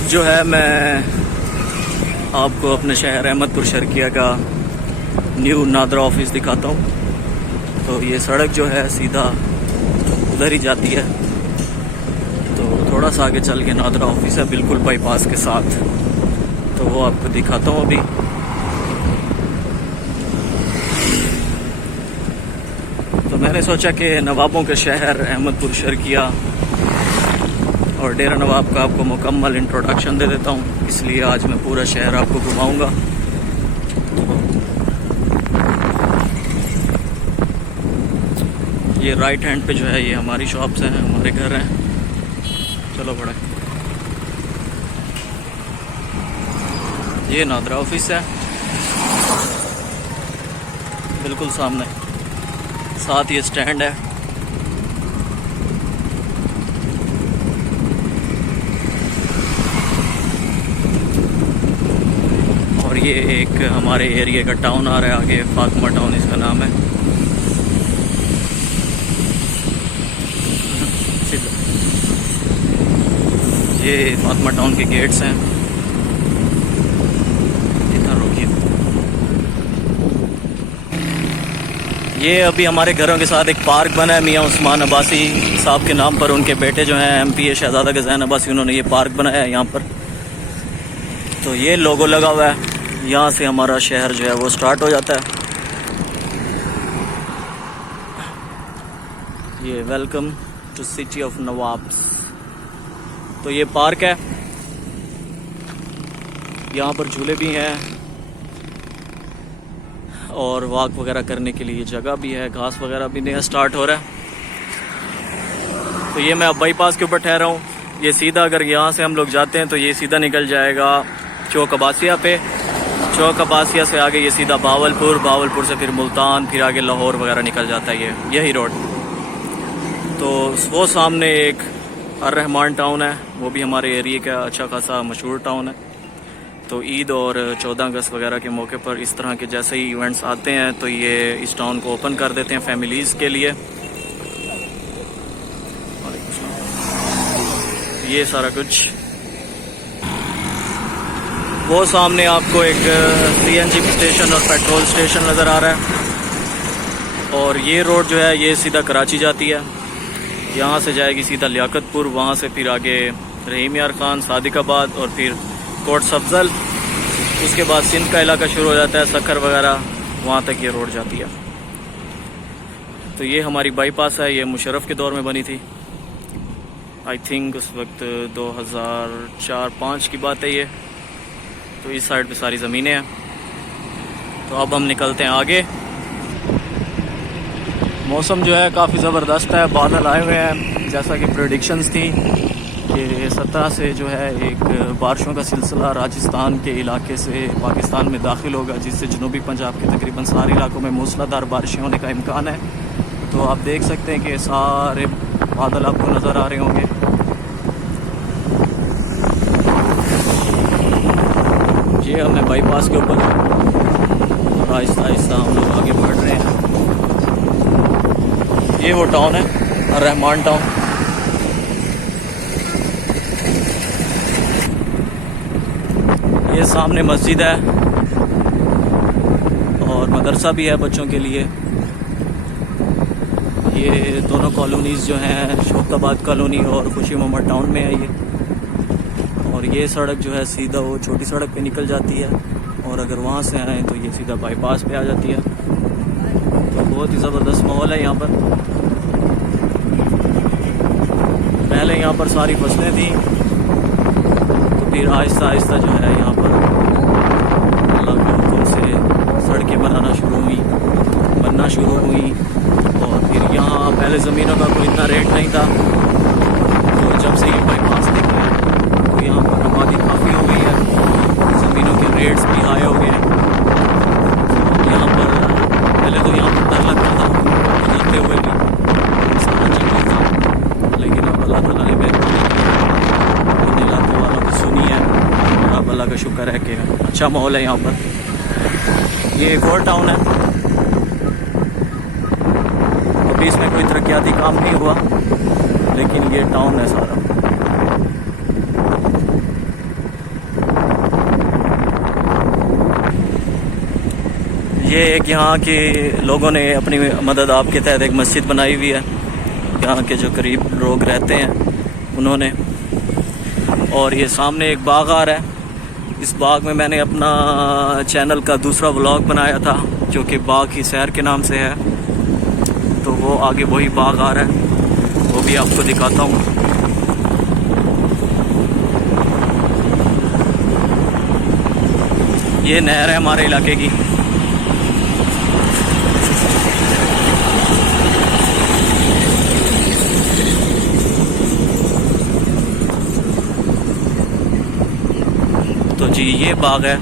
अब जो है मैं आपको अपने शहर अहमदपुर शर्किया का न्यू नादरा ऑफिस दिखाता हूँ। तो ये सड़क जो है सीधा उधर ही जाती है। तो थोड़ा सा आगे चल के नादरा ऑफिस है, बिल्कुल बाईपास के साथ। तो वो आपको दिखाता हूँ अभी। तो मैंने सोचा कि नवाबों के शहर अहमदपुर शर्किया और डेरा नवाब का आपको मुकम्मल इंट्रोडक्शन दे देता हूँ, इसलिए आज मैं पूरा शहर आपको घुमाऊँगा। ये राइट हैंड पे जो है ये हमारी शॉप्स हैं, हमारे घर हैं। चलो बड़ा, ये नादरा ऑफिस है बिल्कुल सामने, साथ ये स्टैंड है। और ये एक हमारे एरिया का टाउन आ रहा है आगे, फातिमा टाउन इसका नाम है। ये फातिमा टाउन के गेट्स हैं। इधर रोकिए। ये अभी हमारे घरों के साथ एक पार्क बना है मियाँ उस्मान अब्बासी साहब के नाम पर। उनके बेटे जो हैं MP शहजादा गज़ैन अब्बासी, उन्होंने ये पार्क बनाया है यहाँ पर। तो ये लोगो लगा हुआ है, यहाँ से हमारा शहर जो है वो स्टार्ट हो जाता है। ये welcome to city of nawabs. तो ये पार्क है, यहाँ पर झूले भी हैं और वॉक वगैरह करने के लिए जगह भी है। घास वगैरह भी नया स्टार्ट हो रहा है। तो ये मैं अब बाईपास के ऊपर ठहरा हूँ। ये सीधा अगर यहाँ से हम लोग जाते हैं तो ये सीधा निकल जाएगा चौक अब्बासिया पे। चौक अब्बासिया से आगे ये सीधा बावलपुर, बावलपुर से फिर मुल्तान, फिर आगे लाहौर वगैरह निकल जाता है यही रोड। तो वो सामने एक अर्रहमान टाउन है, वो भी हमारे एरिया का अच्छा खासा मशहूर टाउन है। तो ईद और 14 अगस्त वगैरह के मौके पर इस तरह के जैसे ही इवेंट्स आते हैं तो ये इस टाउन को ओपन कर देते हैं फैमिलीज़ के लिए। ये सारा कुछ। वो सामने आपको एक CNG स्टेशन और पेट्रोल स्टेशन नज़र आ रहा है। और ये रोड जो है ये सीधा कराची जाती है। यहाँ से जाएगी सीधा लियाकतपुर, वहाँ से फिर आगे रहीम यार खान, सादिकाबाद और फिर कोट सब्जल। उसके बाद सिंध का इलाका शुरू हो जाता है, सखर वगैरह, वहाँ तक ये रोड जाती है। तो ये हमारी बाईपास है, ये मुशर्रफ के दौर में बनी थी। आई थिंक उस वक्त 2004-05 की बात है ये। तो इस साइड पे सारी ज़मीनें हैं। तो अब हम निकलते हैं आगे। मौसम जो है काफ़ी ज़बरदस्त है, बादल आए हुए हैं। जैसा कि प्रेडिक्शंस थी कि 17 से जो है एक बारिशों का सिलसिला राजस्थान के इलाके से पाकिस्तान में दाखिल होगा, जिससे जनूबी पंजाब के तकरीबन सारे इलाकों में मूसलाधार बारिशें होने का इम्कान है। तो आप देख सकते हैं कि सारे बादल आपको नज़र आ रहे होंगे। ये हमें बाईपास के ऊपर आहिस्ता आहिस्ता हम लोग आगे बढ़ रहे हैं। ये वो टाउन है अर्रहमान टाउन। ये सामने मस्जिद है और मदरसा भी है बच्चों के लिए। ये दोनों कॉलोनीज़ जो हैं, शौकताबाद कॉलोनी और खुशी मोहम्मद टाउन में है ये। और ये सड़क जो है सीधा वो छोटी सड़क पे निकल जाती है, और अगर वहाँ से आएँ तो ये सीधा बाईपास पे आ जाती है। तो बहुत ही ज़बरदस्त माहौल है यहाँ पर। पहले यहाँ पर सारी फसलें थी, तो फिर आहिस्ता आहिस्ता जो है यहाँ पर अल्लाह के हुक्म से सड़कें बनना शुरू हुई। और फिर यहाँ पहले ज़मीनों का कोई इतना रेट नहीं था। तो जब से ये बाईपास निकला तो यहाँ पर आबादी काफ़ी हो गई है, ज़मीनों के रेट्स भी हाई हो गए। तो यहाँ पर पहले तो यहाँ पर डर लगता था गुजरते हुए भी, सारा जंगल था। लेकिन अब अल्लाह ताला ने मेहरबानी की, इन इलाकों वालों की सुनी है, और अब अल्लाह का शुक्र है कि अच्छा माहौल है यहाँ पर। ये एक और टाउन है, अभी इसमें कोई तरक्याती काम नहीं हुआ, लेकिन ये टाउन है सारा। ये एक यहाँ के लोगों ने अपनी मदद आपके तहत एक मस्जिद बनाई हुई है, यहाँ के जो करीब लोग रहते हैं उन्होंने। और ये सामने एक बाग आ रहा है, इस बाग में मैंने अपना चैनल का दूसरा व्लॉग बनाया था जो कि बाग की सैर के नाम से है, तो वो आगे वही बाग आ रहा है, वो भी आपको दिखाता हूँ। ये नहर है हमारे इलाके की। तो जी ये बाग है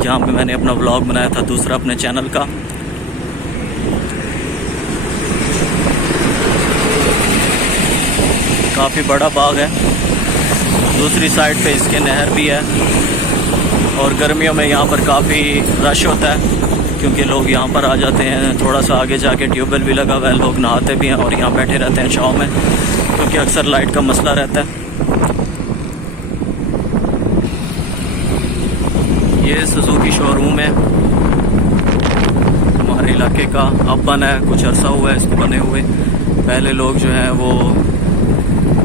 जहाँ पे मैंने अपना व्लॉग बनाया था दूसरा अपने चैनल का। काफ़ी बड़ा बाग है, दूसरी साइड पे इसके नहर भी है। और गर्मियों में यहाँ पर काफ़ी रश होता है क्योंकि लोग यहाँ पर आ जाते हैं। थोड़ा सा आगे जाके ट्यूबवेल भी लगा हुआ है, लोग नहाते भी हैं और यहाँ बैठे रहते हैं छाँव में, क्योंकि अक्सर लाइट का मसला रहता है। ये सुजुकी शोरूम है हमारे इलाके का, अब बना है, कुछ अरसा हुआ है इसको बने हुए। पहले लोग जो हैं वो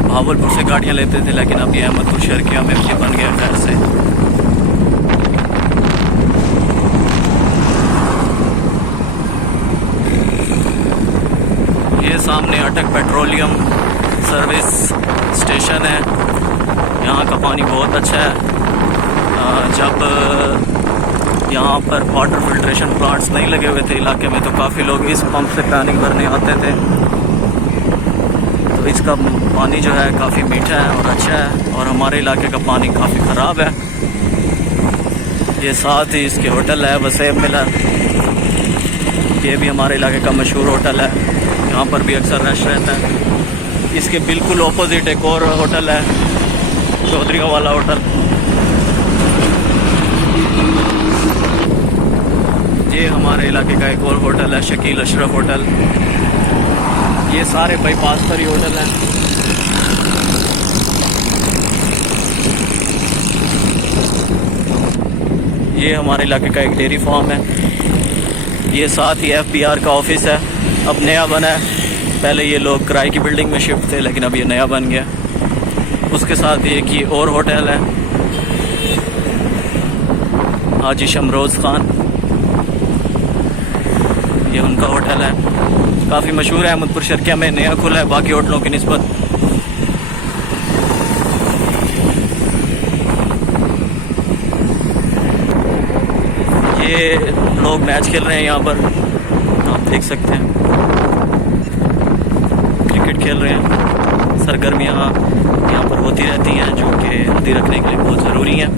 भावलपुर से गाड़ियाँ लेते थे, लेकिन अब ये अहमदपुर शर्किया में ये बन गया खैर से। ये सामने अटक पेट्रोलियम सर्विस स्टेशन है, यहाँ का पानी बहुत अच्छा है। जब यहाँ पर वाटर फिल्ट्रेशन प्लांट्स नहीं लगे हुए थे इलाके में, तो काफ़ी लोग इस पंप से पानी भरने आते थे। तो इसका पानी जो है काफ़ी मीठा है और अच्छा है, और हमारे इलाके का पानी काफ़ी ख़राब है। ये साथ ही इसके होटल है वसेब मिलर, ये भी हमारे इलाके का मशहूर होटल है, यहाँ पर भी अक्सर रश रहता है। इसके बिल्कुल ऑपोजिट एक और होटल है, चौधरीयों वाला होटल। ये हमारे इलाके का एक और होटल है, शकील अशरफ होटल। ये सारे बाईपास पर ही होटल हैं। ये हमारे इलाके का एक डेयरी फार्म है। ये साथ ही FBR का ऑफिस है, अब नया बना है। पहले ये लोग किराए की बिल्डिंग में शिफ्ट थे, लेकिन अब ये नया बन गया। उसके साथ एक ये और होटल है, हाजी शमरोज़ खान, ये उनका होटल है, काफ़ी मशहूर है अहमदपुर शर्किया में, नया खुला है बाकी होटलों की निस्बत। ये लोग मैच खेल रहे हैं यहाँ पर, आप देख सकते हैं, क्रिकेट खेल रहे हैं। सरगर्मियाँ यहाँ पर होती रहती हैं जो कि हेल्दी रखने के लिए बहुत ज़रूरी हैं।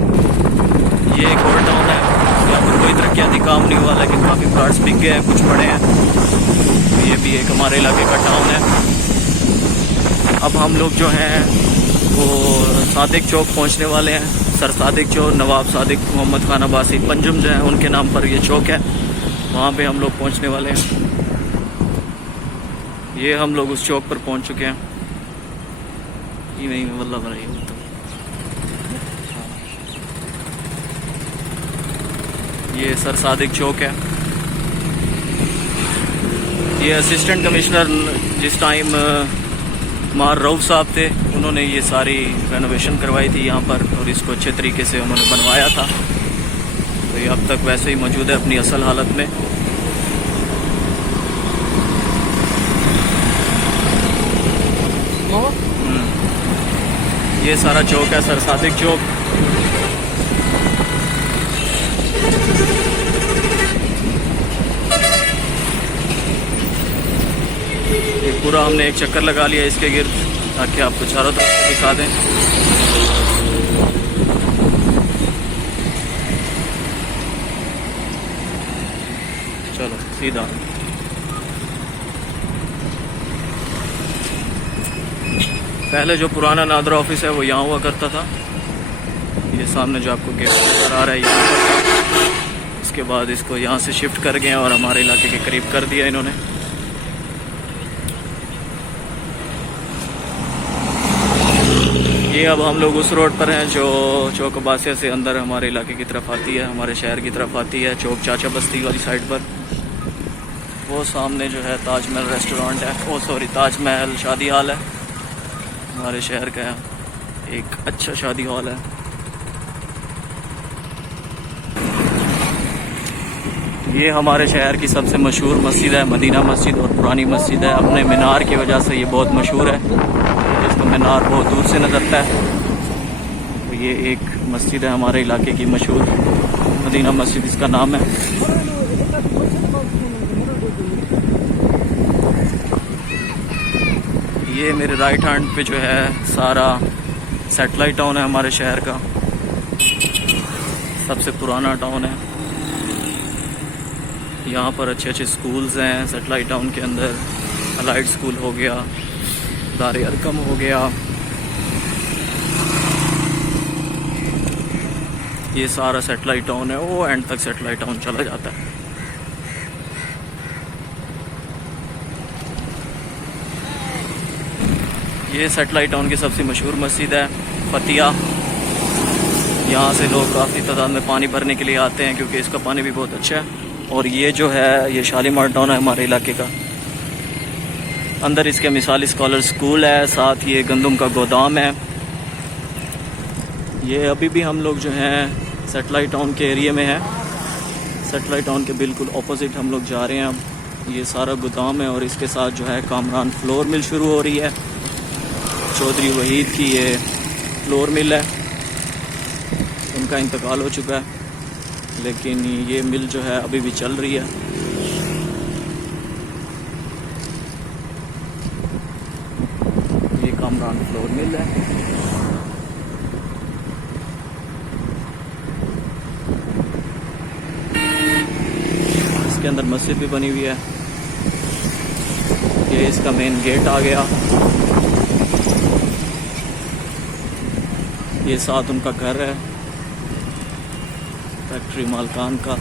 ये एक और टाउन है, यहाँ पर कोई तरक्याती काम नहीं हुआ, लेकिन काफ़ी प्लाट्स बिक गए हैं, कुछ बड़े हैं। ये भी एक हमारे इलाके का टाउन है। अब हम लोग जो हैं वो सादिक चौक पहुँचने वाले हैं। सर सादिक चौक, नवाब सादिक मोहम्मद खान अब्बासी पंजुम जो है उनके नाम पर ये चौक है, वहाँ पे हम लोग पहुँचने वाले हैं। ये हम लोग उस चौक पर पहुँच चुके हैं। ये नहीं वल्ला बनाई तो ये सर सादिक चौक है। ये असिस्टेंट कमिश्नर जिस टाइम मार रऊफ साहब थे, उन्होंने ये सारी रेनोवेशन करवाई थी यहाँ पर, और इसको अच्छे तरीके से उन्होंने बनवाया था। तो ये अब तक वैसे ही मौजूद है अपनी असल हालत में। ये सारा चौक है सर सादिक चौक। ये पूरा हमने एक चक्कर लगा लिया इसके गिर्द, ताकि आपको चारों तरफ से दिखा दें। चलो सीधा पहले जो पुराना नादरा ऑफिस है वो यहाँ हुआ करता था। ये सामने जो आपको गेट नजर आ रहा है यहाँ पर था। उसके बाद इसको यहाँ से शिफ्ट कर गए और हमारे इलाके के करीब कर दिया इन्होंने। ये ये अब हम लोग उस रोड पर हैं जो चौक अब्बासिया से अंदर हमारे इलाके की तरफ आती है, हमारे शहर की तरफ आती है, चौक चाचा बस्ती वाली साइड पर। वो सामने जो है ताजमहल रेस्टोरेंट है, ओ सॉरी ताजमहल शादी हॉल है, हमारे शहर का एक अच्छा शादी हॉल है। ये हमारे शहर की सबसे मशहूर मस्जिद है, मदीना मस्जिद, और पुरानी मस्जिद है। अपने मीनार की वजह से ये बहुत मशहूर है, इसको मीनार बहुत दूर से नजरता है। तो ये एक मस्जिद है हमारे इलाके की मशहूर, मदीना मस्जिद इसका नाम है। ये मेरे राइट हैंड पे जो है सारा सैटेलाइट टाउन है हमारे शहर का, सबसे पुराना टाउन है। यहाँ पर अच्छे अच्छे स्कूल्स हैं सैटेलाइट टाउन के अंदर। अलाइड स्कूल हो गया, दारे अरकम हो गया, ये सारा सैटेलाइट टाउन है। वो एंड तक सैटेलाइट टाउन चला जाता है। ये सैटेलाइट टाउन की सबसे मशहूर मस्जिद है फतिया। यहाँ से लोग काफ़ी तादाद में पानी भरने के लिए आते हैं क्योंकि इसका पानी भी बहुत अच्छा है। और ये जो है ये शालीमार टाउन है हमारे इलाके का। अंदर इसके मिसाली स्कॉलर स्कूल है, साथ ये गंदम का गोदाम है। ये अभी भी हम लोग जो हैं सैटेलाइट टाउन के एरिया में है। सैटेलाइट टाउन के बिल्कुल ऑपोजिट हम लोग जा रहे हैं अब। ये सारा गोदाम है और इसके साथ जो है कामरान फ्लोर मिल शुरू हो रही है। चौधरी वहीद की ये फ्लोर मिल है, उनका इंतकाल हो चुका है, लेकिन ये मिल जो है अभी भी चल रही है। ये कामरान फ्लोर मिल है। इसके अंदर मस्जिद भी बनी हुई है। ये इसका मेन गेट आ गया। ये साथ उनका घर है, फैक्ट्री मालकान का।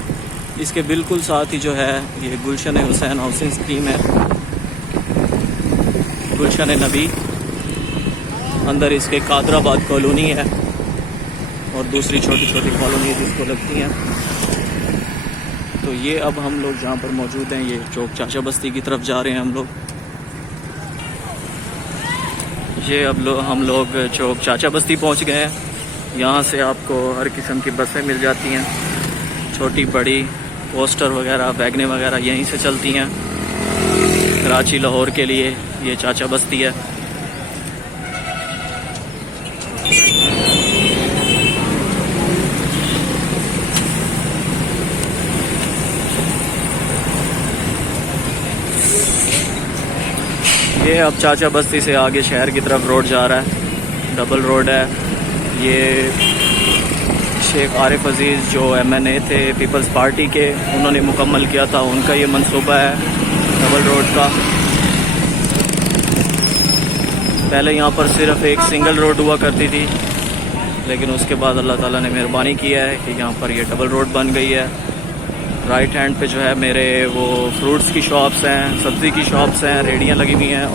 इसके बिल्कुल साथ ही जो है ये गुलशन हुसैन हाउसिंग स्कीम है, गुलशन नबी। अंदर इसके कादराबाद कॉलोनी है और दूसरी छोटी छोटी कॉलोनी जिसको लगती हैं। तो ये अब हम लोग जहाँ पर मौजूद हैं ये चौक चाचा बस्ती की तरफ जा रहे हैं हम लोग। ये अब हम लोग चौक चाचा बस्ती पहुँच गए हैं। यहाँ से आपको हर किस्म की बसें मिल जाती हैं, छोटी बड़ी, पोस्टर वगैरह, वैगनें वगैरह यहीं से चलती हैं कराची लाहौर के लिए। ये चाचा बस्ती है। ये अब चाचा बस्ती से आगे शहर की तरफ रोड जा रहा है, डबल रोड है। ये शेख आरिफ अजीज़ जो MNA थे पीपल्स पार्टी के, उन्होंने मुकम्मल किया था, उनका ये मंसूबा है डबल रोड का। पहले यहाँ पर सिर्फ एक सिंगल रोड हुआ करती थी, लेकिन उसके बाद अल्लाह ताला ने मेहरबानी किया है कि यहाँ पर ये डबल रोड बन गई है। राइट हैंड पे जो है मेरे वो फ्रूट्स की शॉप्स हैं, सब्ज़ी की शॉप्स हैं, रेहड़ियाँ लगी हुई हैं।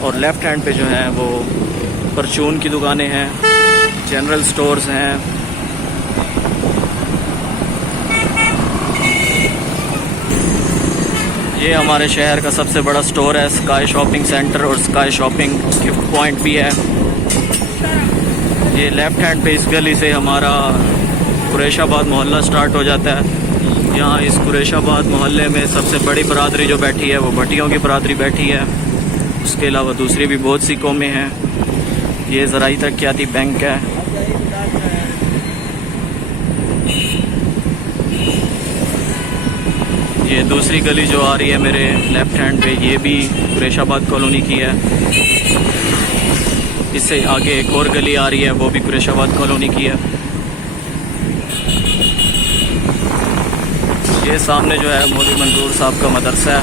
और लेफ़्ट हैंड पे जो है वो परचून की दुकानें हैं, जनरल स्टोर्स हैं। ये हमारे शहर का सबसे बड़ा स्टोर है, स्काई शॉपिंग सेंटर, और स्काई शॉपिंग गिफ्ट पॉइंट भी है। ये लेफ़्ट हैंड पे इस गली से हमारा कुरैशाबाद मोहल्ला स्टार्ट हो जाता है। यहाँ इस कुरैशाबाद मोहल्ले में सबसे बड़ी बरादरी जो बैठी है वो भट्टियों की बरादरी बैठी है। उसके अलावा दूसरी भी बहुत सी कौमें हैं। ये ज़राई तरक्याती बैंक है। ये दूसरी गली जो आ रही है मेरे लेफ़्ट हैंड पे, ये भी कुरैशाबाद कॉलोनी की है। इससे आगे एक और गली आ रही है, वो भी कुरैशाबाद कॉलोनी की है। ये सामने जो है मौलवी मंजूर साहब का मदरसा है।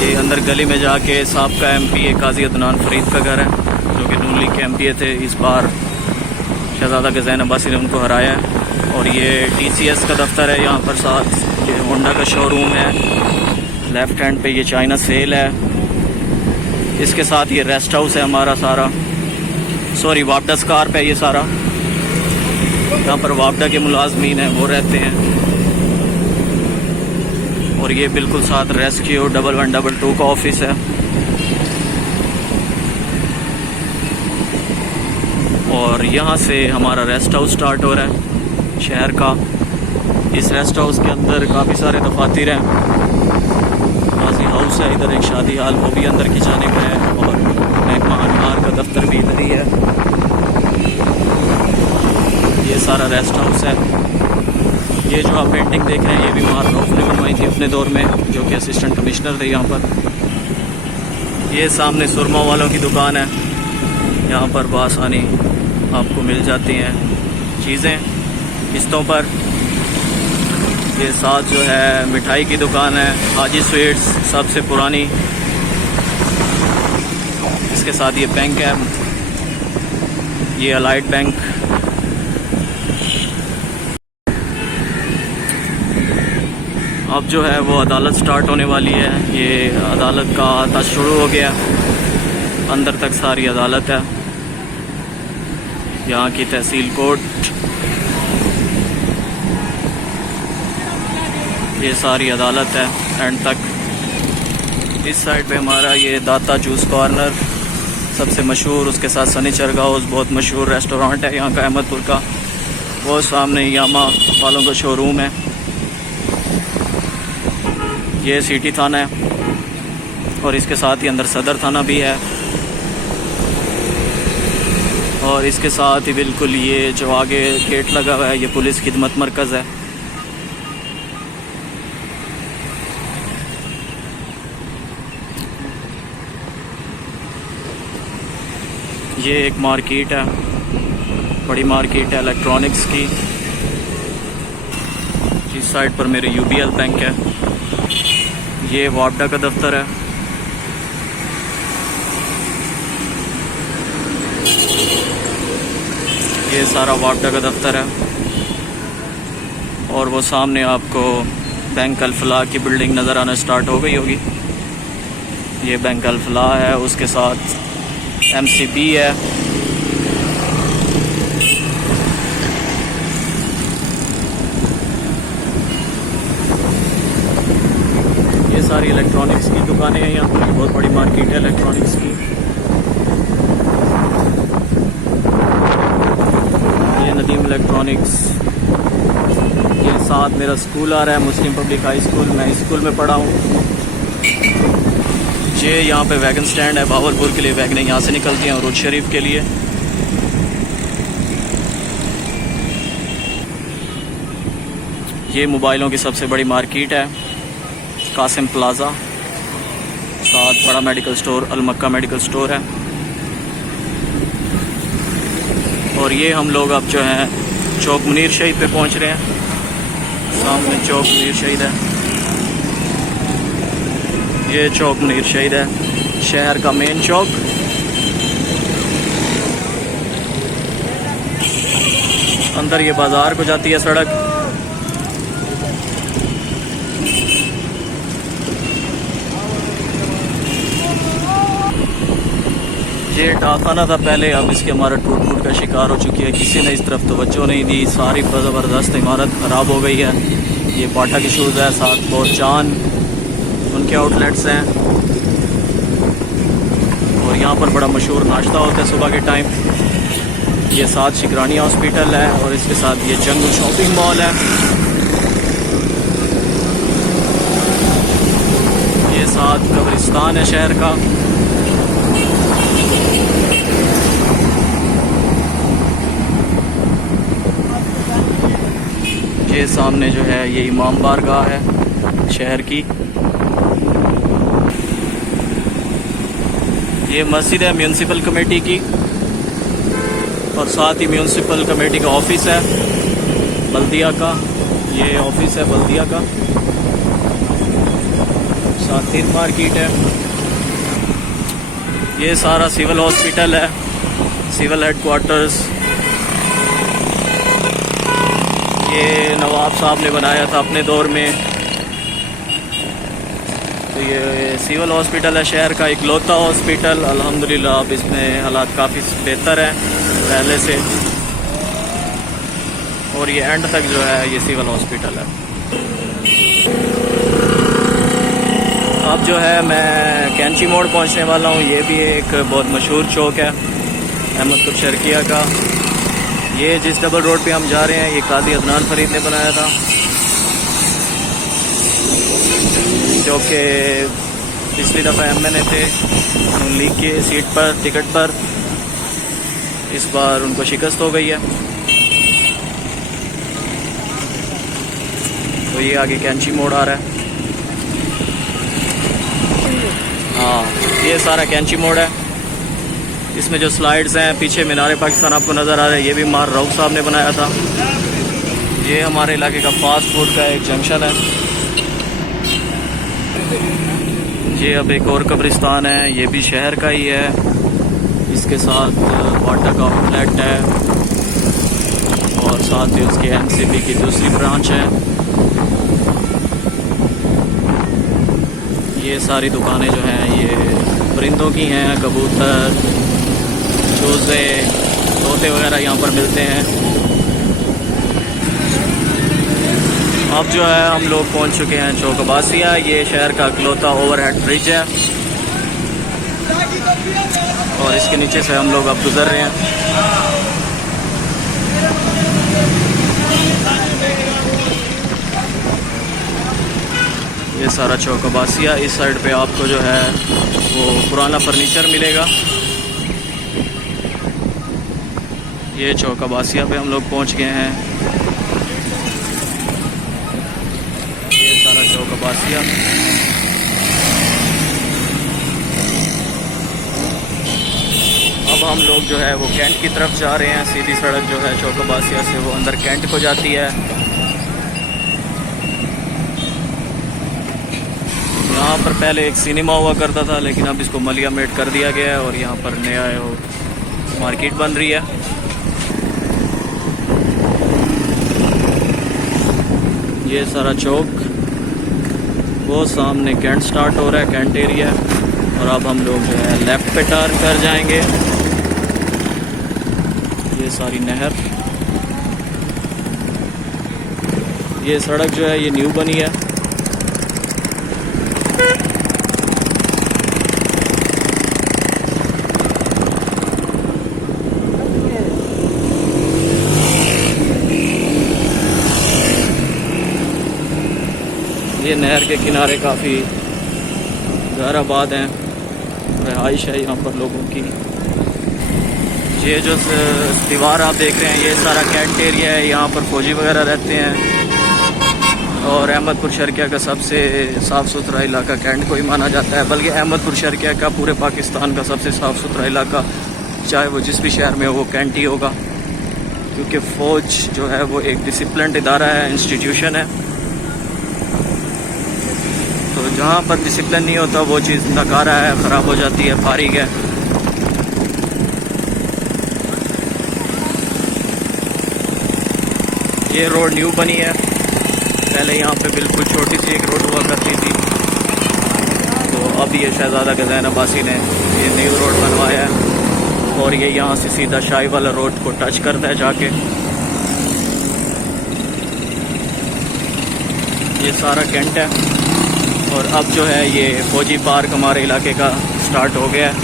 ये अंदर गली में जाके साहब का MP काजी अदनान फरीद का घर है, जो कि नून लीग के MP थे। इस बार शहजादा गज़ैन अब्बासी ने उनको हराया है। और ये TCS का दफ्तर है यहाँ पर, साथ ये होंडा का शोरूम है। लेफ़्ट हैंड पे ये चाइना सेल है। इसके साथ ये रेस्ट हाउस है हमारा सारा। सॉरी वापडा स्कार्प है ये सारा। यहाँ पर वापडा के मुलाजमीन हैं वो रहते हैं। और ये बिल्कुल साथ रेस्क्यू 1122 का ऑफिस है। और यहाँ से हमारा रेस्ट हाउस स्टार्ट हो रहा है शहर का। इस रेस्ट हाउस के अंदर काफ़ी सारे दफातर हैं। काजी हाउस है, इधर एक शादी हाल वो भी अंदर की जानिब है, और महकमा अनहार का दफ्तर भी इधर ही है। ये सारा रेस्ट हाउस है। ये जो आप पेंटिंग देख रहे हैं ये भी मारूफ ने बनवाई थी अपने दौर में, जो कि असिस्टेंट कमिश्नर थे यहाँ पर। ये सामने सुरमा वालों की दुकान है। यहाँ पर बआसानी आपको मिल जाती हैं चीज़ें किस्तों पर। ये साथ जो है मिठाई की दुकान है, हाजी स्वीट्स सबसे पुरानी। इसके साथ ये बैंक है, ये अलाइड बैंक। अब जो है वो अदालत स्टार्ट होने वाली है। ये अदालत का आता शुरू हो गया, अंदर तक सारी अदालत है। यहाँ की तहसील कोर्ट, ये सारी अदालत है एंड तक। इस साइड पे हमारा ये दाता जूस कॉर्नर सबसे मशहूर, उसके साथ सनी चरगा हाउस बहुत मशहूर रेस्टोरेंट है यहाँ का अहमदपुर का। वो सामने यामा वालों का शोरूम है। ये सिटी थाना है और इसके साथ ही अंदर सदर थाना भी है। और इसके साथ ही बिल्कुल ये जो आगे गेट लगा हुआ है ये पुलिस खिदमत मरकज़ है। ये एक मार्केट है, बड़ी मार्केट है इलेक्ट्रॉनिक्स की। इस साइड पर मेरे यूबीएल बैंक है। ये वापडा का दफ्तर है। ये सारा वापडा का दफ्तर है। और वो सामने आपको बैंक अल-फलाह की बिल्डिंग नज़र आना स्टार्ट हो गई होगी। ये बैंक अल-फलाह है, उसके साथ एमसीबी है। ये सारी इलेक्ट्रॉनिक्स की दुकानें हैं यहाँ पर, बहुत बड़ी मार्केट है इलेक्ट्रॉनिक्स की। ये नदीम इलेक्ट्रॉनिक्स। ये साथ मेरा स्कूल आ रहा है, मुस्लिम पब्लिक हाई स्कूल। मैं इस स्कूल में पढ़ा हूँ। ये यहाँ पे वैगन स्टैंड है, भावलपुर के लिए वैगनें यहाँ से निकलती हैं और उरूज शरीफ के लिए। ये मोबाइलों की सबसे बड़ी मार्केट है, कासिम प्लाज़ा। साथ बड़ा मेडिकल स्टोर अल-मक्का मेडिकल स्टोर है। और ये हम लोग अब जो है चौक मुनीर शहीद पे पहुँच रहे हैं। सामने चौक मुनीर शहीद है। ये चौक मुनीर शहीद है, शहर का मेन चौक। अंदर ये बाज़ार को जाती है सड़क। ये डाखाना था पहले, अब इसके हमारा टूट का शिकार हो चुकी है। किसी ने इस तरफ तवज्जो नहीं दी, सारी ज़बरदस्त इमारत ख़राब हो गई है। ये बाटा की शूज़ है, साथ बहुत चांद उनके आउटलेट्स हैं। और यहाँ पर बड़ा मशहूर नाश्ता होता है सुबह के टाइम। ये साथ शिकरानी हॉस्पिटल है और इसके साथ ये जंगल शॉपिंग मॉल है। ये साथ कब्रिस्तान है शहर का। ये सामने जो है ये इमाम बारगाह है शहर की। ये मस्जिद है म्यूनसिपल कमेटी की और साथ ही म्यूनसिपल कमेटी का ऑफिस है बल्दिया का। ये ऑफिस है बल्दिया का। साथ तीन मार्केट है। ये सारा सिविल हॉस्पिटल है, सिविल हेडक्वार्टर्स। ये नवाब साहब ने बनाया था अपने दौर में। तो ये सिविल हॉस्पिटल है शहर का इकलौता हॉस्पिटल। अल्हम्दुलिल्लाह अब इसमें हालात काफ़ी बेहतर हैं पहले से, और ये एंड तक जो है ये सिविल हॉस्पिटल है। अब जो है मैं कैंची मोड़ पहुंचने वाला हूँ। ये भी एक बहुत मशहूर चौक है अहमदपुर शर्किया का। ये जिस डबल रोड पे हम जा रहे हैं ये काजी अदनान फरीद ने बनाया था, जो कि पिछली दफ़ा MNA थे नून लीग की सीट पर टिकट पर। इस बार उनको शिकस्त हो गई है। तो ये आगे कैंची मोड़ आ रहा है। हाँ, ये सारा कैंची मोड़ है। इसमें जो स्लाइड्स हैं, पीछे मीनार पाकिस्तान आपको नज़र आ रहा है, ये भी मार रऊफ साहब ने बनाया था। ये हमारे इलाके का फास्ट फूड का एक जंक्शन है। ये अब एक और कब्रिस्तान है, ये भी शहर का ही है। इसके साथ वाटर का आउटलेट है और साथ ही उसके MCB की दूसरी ब्रांच है। ये सारी दुकानें जो हैं ये परिंदों की हैं, कबूतर, चूज़े, तोते वगैरह यहाँ पर मिलते हैं। अब जो है हम लोग पहुँच चुके हैं चौक अब्बासिया। ये शहर का इकलौता ओवरहेड ब्रिज है और इसके नीचे से हम लोग अब गुजर रहे हैं। ये सारा चौक अब्बासिया। इस साइड पे आपको जो है वो पुराना फर्नीचर मिलेगा। ये चौक अब्बासिया पे हम लोग पहुंच गए हैं। ये सारा चौक अब्बासिया। अब हम लोग जो है वो कैंट की तरफ जा रहे हैं। सीधी सड़क जो है चौक अब्बासिया से वो अंदर कैंट को जाती है। यहाँ पर पहले एक सिनेमा हुआ करता था, लेकिन अब इसको मलिया मेड कर दिया गया है और यहाँ पर नया मार्केट बन रही है। ये सारा चौक, वो सामने कैंट स्टार्ट हो रहा है, कैंट एरिया। और अब हम लोग जो है लेफ्ट पे टर्न कर जाएंगे। ये सारी नहर, ये सड़क जो है ये न्यू बनी है। ये नहर के किनारे काफ़ी घर आबाद हैं, रहाइश है यहाँ पर लोगों की। ये जो दीवार आप देख रहे हैं ये सारा कैंट एरिया है। यहाँ पर फौजी वगैरह रहते हैं और अहमदपुर शर्किया का सबसे साफ़ सुथरा इलाका कैंट को ही माना जाता है। बल्कि अहमदपुर शर्किया का पूरे पाकिस्तान का सबसे साफ़ सुथरा इलाका, चाहे वो जिस भी शहर में हो, वो कैंट ही होगा। क्योंकि फ़ौज जो है वो एक डिसिप्लिन्ड इदारा है, इंस्टीट्यूशन है। तो जहाँ पर डिसिप्लिन नहीं होता वो चीज़ नकारा है, ख़राब हो जाती है, फारिग है। ये रोड न्यू बनी है। पहले यहाँ पे बिल्कुल छोटी सी एक रोड हुआ करती थी, तो अब ये शहजादा के ज़ैन अब्बासी ने ये न्यू रोड बनवाया है और ये यहाँ से सीधा शाही वाला रोड को टच करता है जाके। ये सारा कैंट है और अब जो है ये फौजी पार्क हमारे इलाके का स्टार्ट हो गया है।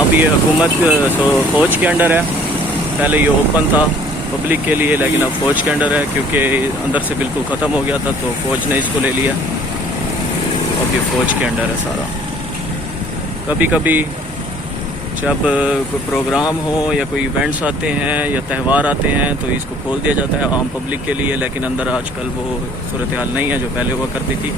अब ये हुकूमत तो फ़ौज के अंडर है। पहले ये ओपन था पब्लिक के लिए, लेकिन अब फ़ौज के अंडर है क्योंकि अंदर से बिल्कुल ख़त्म हो गया था, तो फ़ौज ने इसको ले लिया। अब ये फ़ौज के अंडर है सारा। कभी कभी जब कोई प्रोग्राम हो या कोई इवेंट्स आते हैं या त्यौहार आते हैं तो इसको खोल दिया जाता है आम पब्लिक के लिए, लेकिन अंदर आजकल वो सूरत हाल नहीं है जो पहले हुआ करती थी।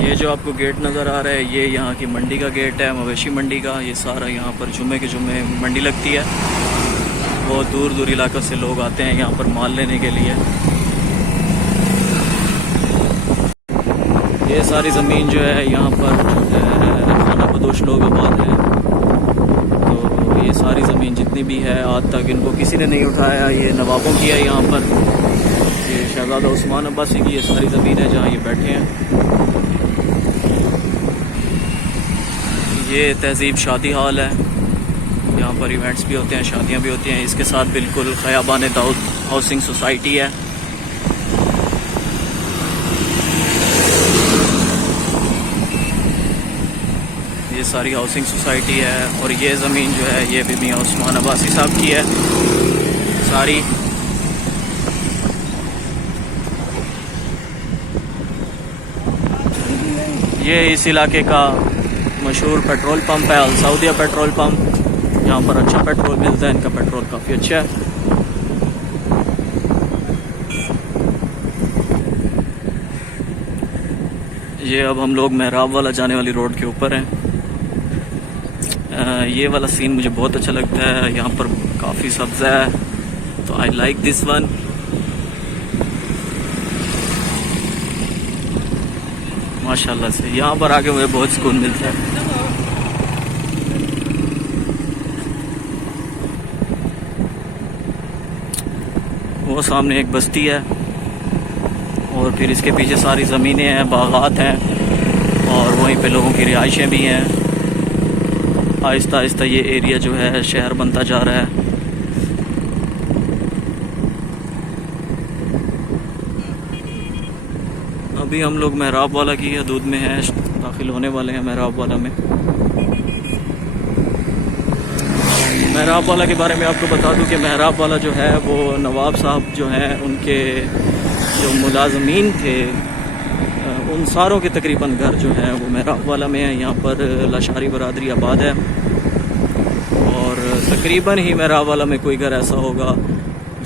ये जो आपको गेट नज़र आ रहा है ये यहाँ की मंडी का गेट है, मवेशी मंडी का। ये सारा यहाँ पर जुम्मे के जुम्मे मंडी लगती है। बहुत दूर दूर इलाकों से लोग आते हैं यहाँ पर माल लेने के लिए। ये सारी ज़मीन जो है यहाँ पर खाना बदोश लोग आबाद हैं। तो ये सारी ज़मीन जितनी भी है आज तक इनको किसी ने नहीं उठाया, ये नवाबों की है। यहाँ पर ये शहजादा उस्मान अब्बासी की ये सारी ज़मीन है जहाँ ये बैठे हैं। ये तहज़ीब शादी हाल है, यहाँ पर इवेंट्स भी होते हैं, शादियाँ भी होती हैं। इसके साथ बिल्कुल ख़याबान दाऊद हाउसिंग सोसाइटी है। ये सारी हाउसिंग सोसाइटी है और ये ज़मीन जो है ये भी मियाँ उस्मान अब्बासी साहब की है सारी। ये इस इलाके का मशहूर पेट्रोल पंप है, अल सऊदिया पेट्रोल पंप। यहाँ पर अच्छा पेट्रोल मिलता है, इनका पेट्रोल काफ़ी अच्छा है। ये अब हम लोग मेहराब वाला जाने वाली रोड के ऊपर हैं। ये वाला सीन मुझे बहुत अच्छा लगता है, यहाँ पर काफ़ी सब्ज़ा है तो आई लाइक दिस वन। माशाल्लाह से यहाँ पर आके मुझे बहुत सुकून मिलता है। वो सामने एक बस्ती है और फिर इसके पीछे सारी ज़मीनें हैं, बागात हैं और वहीं पे लोगों की रिहाइशें भी हैं। आहिस्ता आहिस्ता ये एरिया जो है शहर बनता जा रहा है। अभी हम लोग मेहराब वाला की हदूद में हैं, दाखिल होने वाले हैं मेहराब वाला में। मेहराब वाला के बारे में आपको बता दूं कि मेहराब वाला जो है वो नवाब साहब जो हैं उनके जो मुलाजमीन थे उन सारों के तकरीबन घर जो हैं वो मेहराब वाला में है। यहाँ पर लाशारी बरादरी आबाद है और तकरीबन ही मेहराब वाला में कोई घर ऐसा होगा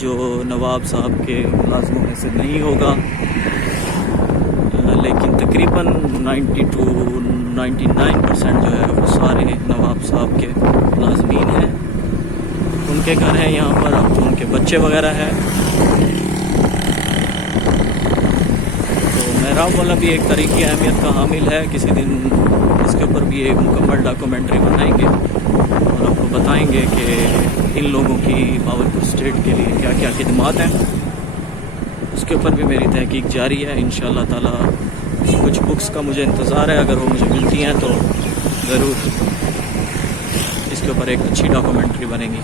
जो नवाब साहब के मुलाजमों में से नहीं होगा, लेकिन तकरीबन 90 to 99% जो है वो सारे नवाब साहब के मुलाजमीन हैं, उनके घर हैं यहाँ पर। अब तो उनके बच्चे वगैरह हैं। मेहराब वाला भी एक तरीक़ी अहमियत का हामिल है। किसी दिन इसके ऊपर भी एक मुकम्मल डॉक्यूमेंट्री बनाएंगे और आपको बताएंगे कि इन लोगों की पावरपुर स्टेट के लिए क्या क्या खिदमात हैं। उसके ऊपर भी मेरी तहकीक जारी है। इंशाअल्लाह ताला कुछ बुक्स का मुझे इंतज़ार है, अगर वो मुझे मिलती हैं तो ज़रूर इसके ऊपर एक अच्छी डॉक्यूमेंट्री बनेगी।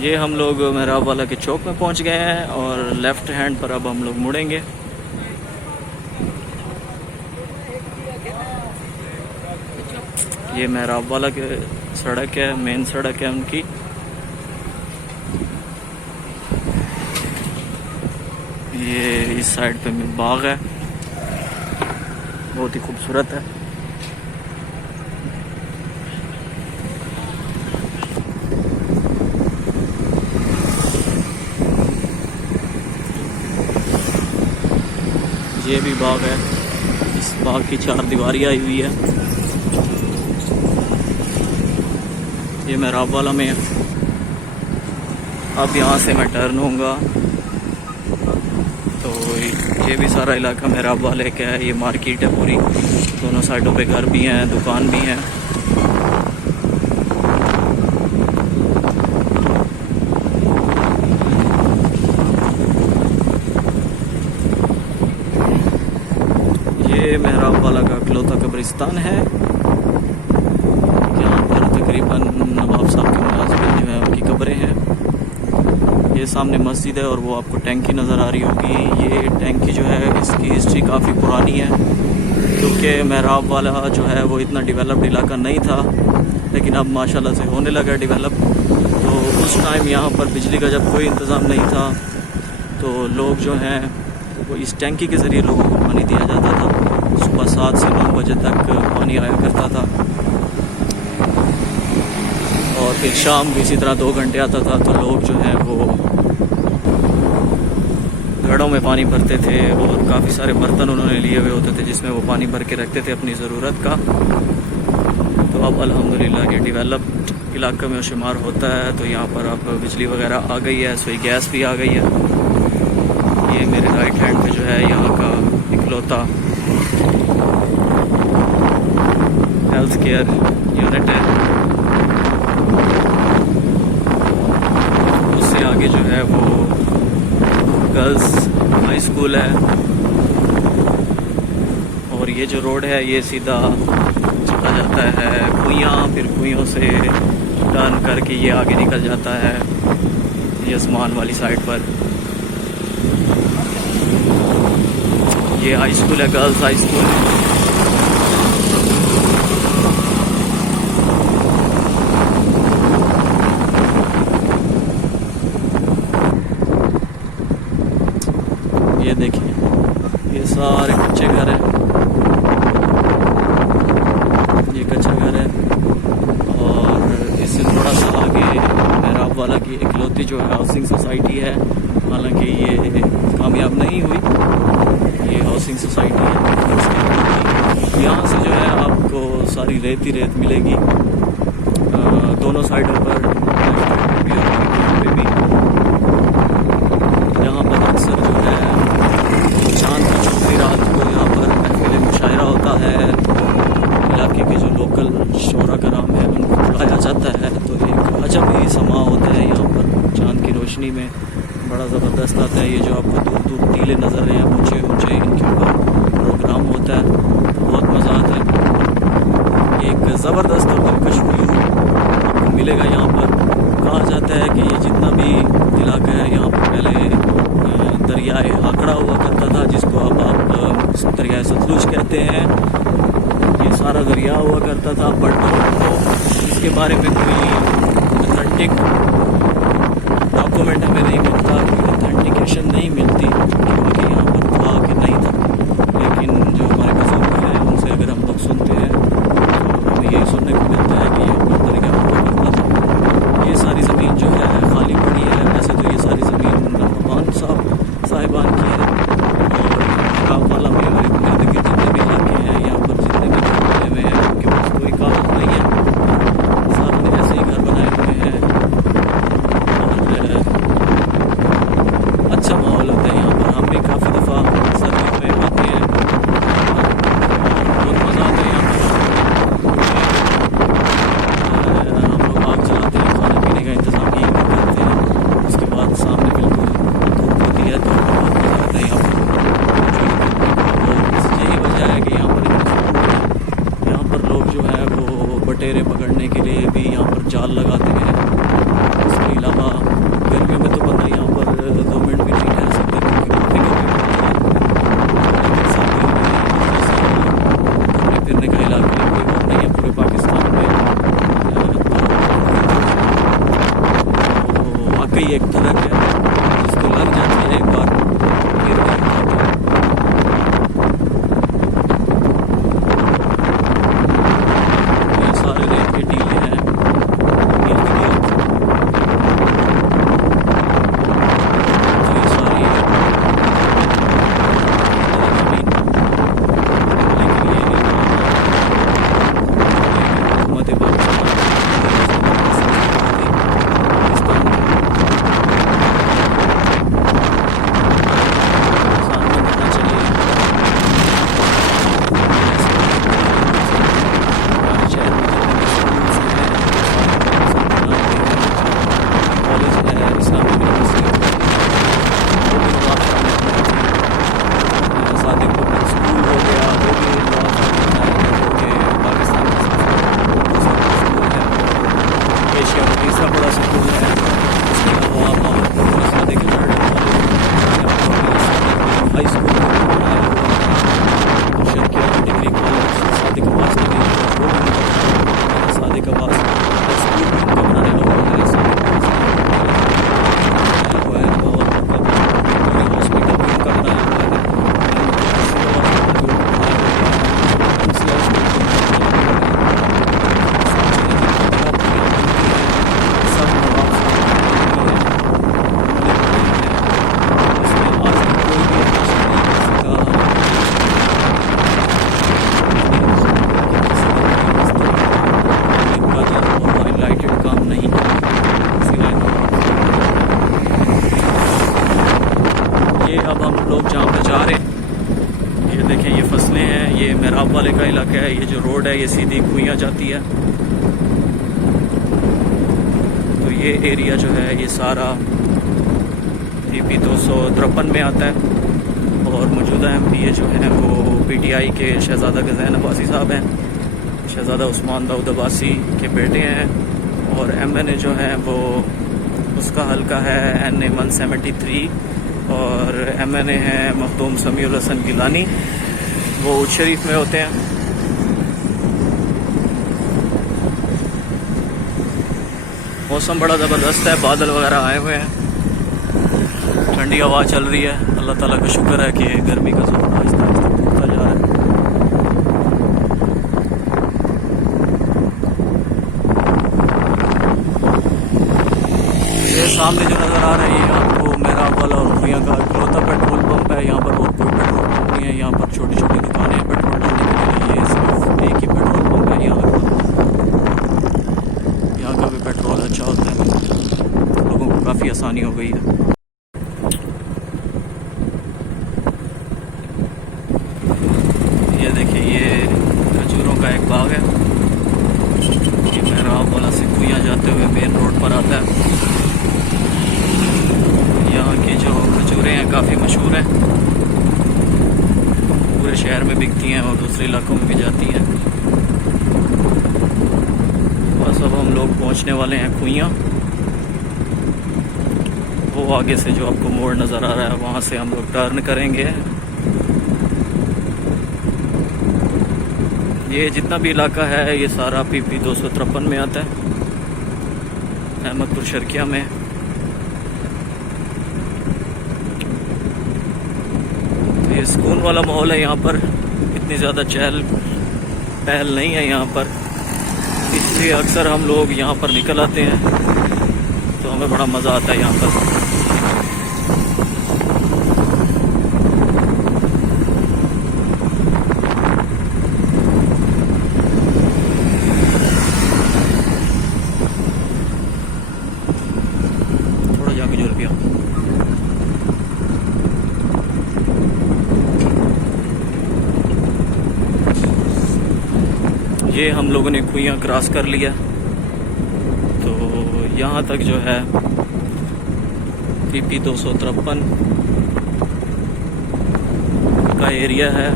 ये हम लोग मेहराब वाला के चौक में पहुंच गए हैं और लेफ़्ट हैंड पर अब हम लोग मुड़ेंगे। ये मेहराब वाला के सड़क है, मेन सड़क है उनकी। ये इस साइड पे बाग है, बहुत ही खूबसूरत है। ये भी बाग है, इस बाग की 4 दीवारी आई हुई है। ये मेहराब वाला में है। अब यहाँ से मैं टर्न होऊंगा तो ये भी सारा इलाका मेहराब वाले का है। ये मार्केट है पूरी, दोनों साइडों पे घर भी हैं, दुकान भी हैं। ये मेहराब वाला का इकलौता कब्रिस्तान है। यहाँ पर तकरीबन नवाब साहब के मुलाजिम जो है उनकी कब्रें हैं। ये सामने मस्जिद है और वो आपको टैंकी नज़र आ रही होगी। ये टैंकी जो है इसकी हिस्ट्री काफ़ी पुरानी है, क्योंकि मेहराब वाला जो है वो इतना डेवलप्ड इलाका नहीं था, लेकिन अब माशाल्लाह से होने लगा डेवलप। तो उस टाइम यहाँ पर बिजली का जब कोई इंतज़ाम नहीं था तो लोग जो हैं वो इस टैंकी के ज़रिए लोगों को पानी दिया जाता था। सुबह 7 से 9 बजे तक पानी आया करता था और फिर शाम भी इसी तरह 2 घंटे आता था। तो लोग जो हैं वो घड़ों में पानी भरते थे और काफ़ी सारे बर्तन उन्होंने लिए हुए होते थे जिसमें वो पानी भर के रखते थे अपनी ज़रूरत का। अब अल्हम्दुलिल्लाह ये डेवलप इलाका में शुमार होता है। तो यहाँ पर अब बिजली वगैरह आ गई है, सोई गैस भी आ गई है। ये मेरे राइट हैंड पे जो है यहाँ का इकलौता हेल्थ केयर यूनिट है। उससे आगे जो है वो गर्ल्स हाई स्कूल है। और ये जो रोड है ये सीधा चला जाता है कुइयाँ, फिर कुइयों से टर्न करके ये आगे निकल जाता है यजमान वाली साइड पर। ये हाई स्कूल है, गर्ल्स हाई स्कूल है। ये देखिए ये सारे कच्चे घर हैं, ये कच्चा घर है। और इससे थोड़ा सा आगे मेराब वाला की इकलौती जो है हाउसिंग सोसाइटी है, हालांकि ये कामयाब नहीं हुई। ये हाउसिंग सोसाइटी है। यहाँ से जो है आपको सारी रेत ही रेत मिलेगी दोनों साइडों पर भी। यहाँ पर अक्सर जो है चांद की चौथी रात को यहाँ पर महफिल मुशायरा होता है। इलाके के जो लोकल शोरा कराम है उनको बुलाया जाता है। तो एक अजब ही समा होता है यहाँ पर चांद की रोशनी में, बड़ा ज़बरदस्त आता है। ये जो आपको दूर दूर टीले नज़र रहे हैं ऊँचे ऊँचे, इनके ऊपर प्रोग्राम होता है, बहुत मज़ा आता है। एक ज़बरदस्त और दिलकश व्यू आपको मिलेगा यहाँ पर। कहा जाता है कि ये जितना भी इलाका है यहाँ पर पहले दरियाए आकड़ा हुआ करता था, जिसको अब आप दरियाए सतलुज कहते हैं। ये सारा दरिया हुआ करता था, बट इसके बारे में कोई ऑथेंटिक डॉक्यूमेंट हमें नहीं मिलता, कोई ऑथेंटिकेशन नहीं मिलती कि यहाँ पर था कि नहीं था। लेकिन जो हमारे बुजुर्ग हैं उनसे अगर हम लोग सुनते हैं तो हमें यही सुनने को मिलता है कि यहाँ पर दरिया हुआ करता था। ये सारी ज़मीन जो है खाली पड़ी है। वैसे तो ये सारी ज़मीन रहमान साहिबान की है। और वाला में हमारे इर्द गिर्द जितने भी इलाके हैं यहाँ पर जितने भी घर बने हुए हैं उनके पास कोई कागज नहीं है, सारों ने ऐसे ही घर बनाए हुए हैं। और अच्छा माहौल होता है यहाँ पर। हम भी काफ़ी दफ़ा सर्दियों में आते हैं, बहुत मज़ा आता है यहाँ पर। हम लोग आग जलाते हैं, खाने पीने का इंतज़ाम यहीं पर करते हैं। उसके बाद सामने बिल्कुल धूप होती है तो बहुत मज़ा आता है यहाँ पर। यही वजह है कि यहाँ पर लोग जो है वो बटेरे पकड़ने के लिए भी यहाँ पर जाल लगाते हैं। इसके अलावा गर्मियों में तो बंदा यहाँ पर 2 मिनट भी नहीं ठहर सकता क्योंकि काफ़ी गर्मी पड़ती है। लेकिन सर्दियों में घूमने फिरने का इलाका कोई और नहीं है पूरे पाकिस्तान में। तो वाकई एक तरह है जिसको लग जाती है एक बार फिर नहीं जाता। सारे रेत के टीले हैं इर्द गिर्द। ये सारी ज़मीन, लेकिन ये हुकूमत पाकिस्तान का इलाका है। ये जो रोड है ये सीधी कुइयाँ जाती है। तो ये एरिया जो है ये सारा PP 253 में आता है। और मौजूदा MP जो है वो PTI के शहज़ादा गज़ैन अब्बासी साहब हैं। शहज़ादा उस्मान दाऊद अब्बासी के बेटे हैं। और MNA जो है वो उसका हल्का है NA 173 और MNA है मखदूम समीउल हसन गिलानी, वो उच शरीफ में होते हैं। मौसम बड़ा ज़बरदस्त है, बादल वगैरह आए हुए हैं, ठंडी हवा चल रही है। अल्लाह ताला का शुक्र है कि गर्मी का जोर आहिस्ता आहिस्ता टूटता जा रहा है। ये सामने जो नज़र आ रही है आपको मेहराब वाला और खुइयाँ का इकलौता पेट्रोल पंप है। यहाँ पर और कोई पेट्रोल पंप नहीं है। यहाँ पर छोटी छोटी दुकानें हैं पेट्रोल डालने के लिए। ये सिर्फ एक ही पेट्रोल पंप है यहाँ का। यहाँ का भी पेट्रोल अच्छा होता है, लोगों को काफ़ी आसानी हो गई है। ये देखिए ये खजूरों का एक बाग है। ये मेहराब वाला से कुइयाँ जाते हुए मेन रोड पर आता है। यहाँ की जो खजूरें हैं काफ़ी मशहूर हैं, पूरे शहर में बिकती हैं और दूसरे इलाकों में भी जाती हैं। बस अब हम लोग पहुँचने वाले हैं कुइयाँ। वो आगे से जो आपको मोड़ नज़र आ रहा है वहाँ से हम लोग टर्न करेंगे। ये जितना भी इलाका है ये सारा PP 253 में आता है, अहमदपुर शर्किया में। ये सुकून वाला माहौल है यहाँ पर, इतनी ज़्यादा चहल पहल नहीं है यहाँ पर, इसलिए अक्सर हम लोग यहाँ पर निकल आते हैं तो हमें बड़ा मज़ा आता है यहाँ पर। थोड़ा जाके जो रुपया ये हम लोगों ने कुइयाँ क्रॉस कर लिया। तो यहाँ तक जो है PP 253 का एरिया है।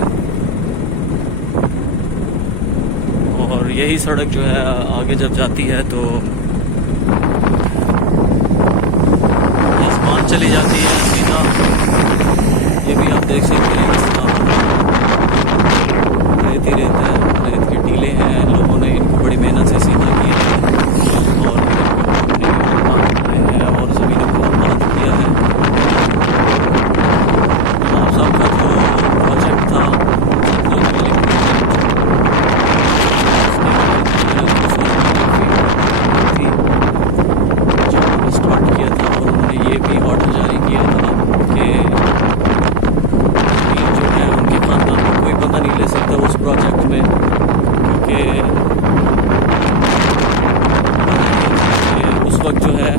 और यही सड़क जो है आगे जब जाती है तो आसमान चली जाती है सीधा। ये भी आप देख सकते हैं रेत ही रेत है, रेत के टीले हैं। लोगों ने इनको बड़ी मेहनत से सीधा किया है और और ज़मीनों को मदद किया है। आप सबका जो प्रोजेक्ट था जो स्टार्ट किया था और उन्होंने ये भी ऑर्डर जारी किया था कि जो है उनके खानदान में कोई बंदा नहीं ले सकता उस प्रोजेक्ट में, क्योंकि उस वक्त जो है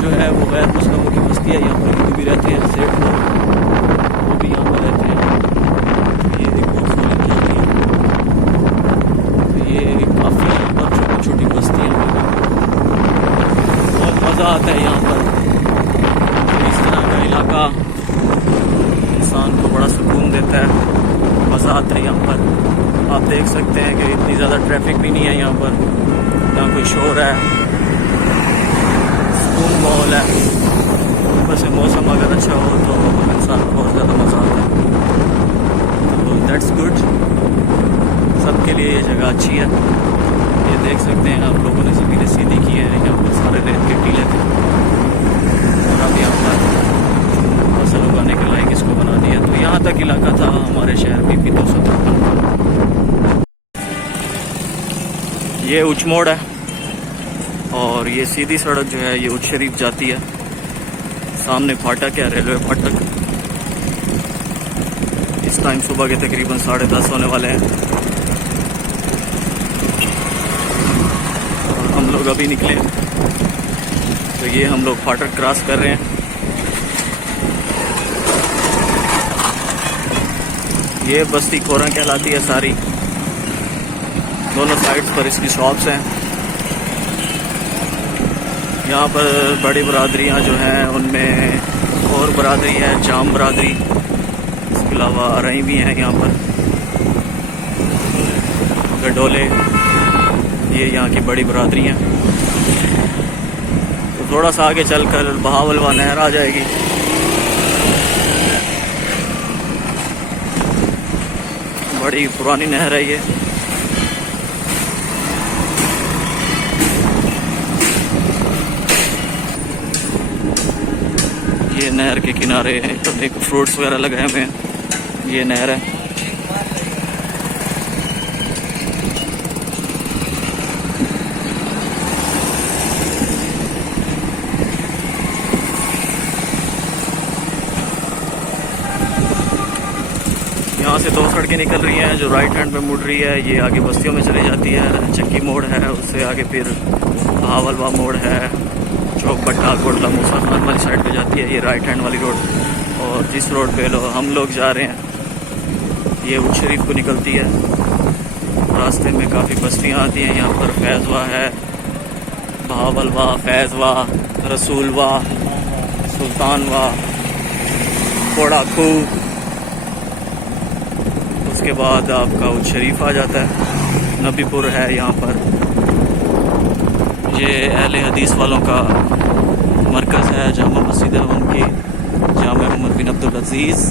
जो है वो गैर मुस्लिमों की बस्ती है। यहाँ पर हिंदू भी रहते हैं, सेठ लोग वो भी यहाँ पर रहते हैं। ये देखो तो ये काफ़ी यहाँ पर छोटी छोटी बस्तियाँ हैं। बहुत मज़ा आता है यहाँ पर। इस तरह का इलाका इंसान को बड़ा सुकून देता है, मज़ा आता है यहाँ पर। आप देख सकते हैं कि इतनी ज़्यादा ट्रैफिक भी नहीं है यहाँ पर, ना कोई शोर है, माहौल है। ऊपर से मौसम अगर अच्छा हो तो इंसान को बहुत ज़्यादा मज़ा आता है। तो दैट्स गुड, सबके लिए ये जगह अच्छी है। ये देख सकते हैं आप, लोगों ने ज़मीनें सीधी की है। यहाँ पर सारे रेत के टीले थे और अब यहाँ पर फसल उगाने के लायक इसको बना दिया। तो यहाँ तक इलाका था हमारे शहर BP 253। ये उच्च मोड़ है और ये सीधी सड़क जो है ये उच्च शरीफ जाती है। सामने फाटक है, रेलवे फाटक। इस टाइम सुबह के तकरीबन 10:30 होने वाले हैं और हम लोग अभी निकले। तो ये हम लोग फाटक क्रॉस कर रहे हैं। ये बस्ती खोरा कहलाती है सारी। दोनों साइड्स पर इसकी शॉप्स हैं। यहाँ पर बड़ी बरादरियाँ जो हैं उनमें और बरादरी है जाम बरादरी, इसके अलावा अरई भी हैं यहाँ पर, गडोले, ये यहाँ की बड़ी बरादरी हैं। तो थोड़ा सा आगे चलकर बहावलवा नहर आ जाएगी। बड़ी पुरानी नहर है ये। ये नहर के किनारे तो एक फ्रूट्स वगैरह लगाए हुए हैं। ये नहर है। यहाँ से 2 सड़कें निकल रही हैं जो राइट हैंड पे मुड़ रही है। ये आगे बस्तियों में चली जाती है। चक्की मोड़ है, उससे आगे फिर बहावलवा मोड़ है, चौक भट्टा कोटला मूसा खान वाली साइड पे जाती है ये राइट हैंड वाली रोड। और जिस रोड पे हम लोग जा रहे हैं ये उच्च शरीफ को निकलती है। रास्ते में काफ़ी बस्तियाँ आती हैं। यहाँ पर फैज़वा है, बहावलवा, फैज़वा, रसूलवा, सुल्तानवा, कोड़ाखू। उसके बाद आपका उच्च शरीफ आ जाता है। नबीपुर है यहाँ पर। ये अहले हदीस वालों का मरकज़ है, जामा मस्जिद है उनकी, जामा मोहम्मद बिन अब्दुल अजीज़।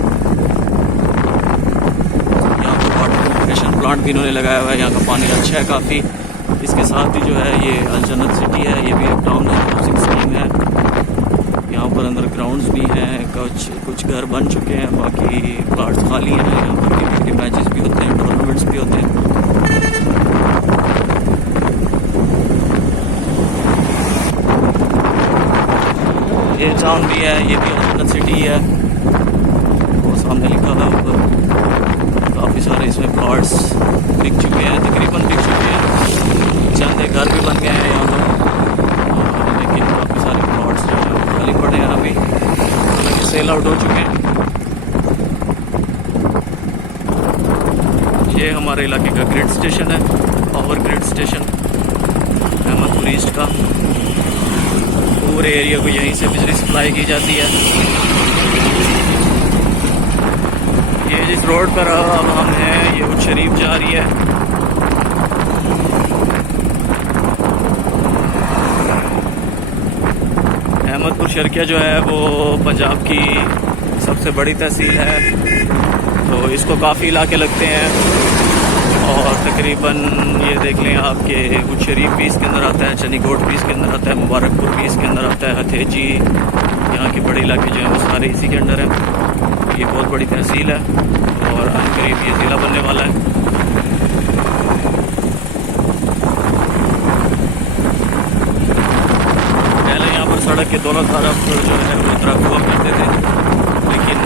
यहाँ पर वाटर प्यूरिफिकेशन प्लांट भी इन्होंने लगाया हुआ है। यहाँ का पानी अच्छा है काफ़ी। इसके साथ ही जो है ये अलजन्नत सिटी है, ये भी एक टाउन हाउसिंग स्कीम है। यहाँ पर अंदर ग्राउंड्स भी हैं, कुछ घर बन चुके हैं, बाकी प्लाट्स खाली हैं। यहाँ पर क्रिकेट मैचेस भी होते हैं, टूर्नामेंट्स भी होते हैं। ये टाउन भी है, ये भी अलजन्नत सिटी है। वो सामने लिखा था ऊपर। काफ़ी सारे इसमें प्लॉट्स बिक चुके हैं, तकरीबन बिक चुके हैं। चंद एक घर भी बन गए हैं यहाँ पर, लेकिन काफ़ी सारे प्लॉट्स जो हैं खाली पड़े हैं अभी, हालांकि सेल आउट हो चुके हैं। ये हमारे इलाके का ग्रिड स्टेशन है, power grid station Ahmadpur east का। पूरे एरिया को यहीं से बिजली सप्लाई की जाती है। ये जिस रोड पर अब हम हैं ये उच्च शरीफ जा रही है। अहमदपुर शर्किया जो है वो पंजाब की सबसे बड़ी तहसील है। तो इसको काफ़ी इलाके लगते हैं और तकरीबन ये देख लें आपके उच्च शरीफ भी इसके अंदर आता है, चनीकोट भी इसके अंदर आता है, मुबारकपुर भी इसके अंदर आता है, हथेजी, यहाँ के बड़े इलाके जो हैं वो सारे इसी के अंदर हैं। ये बहुत बड़ी तहसील है और करीब ये ज़िला बनने वाला है। पहले यहाँ पर सड़क के दोनों तरफ जो है वो ट्रक हुआ करते थे, लेकिन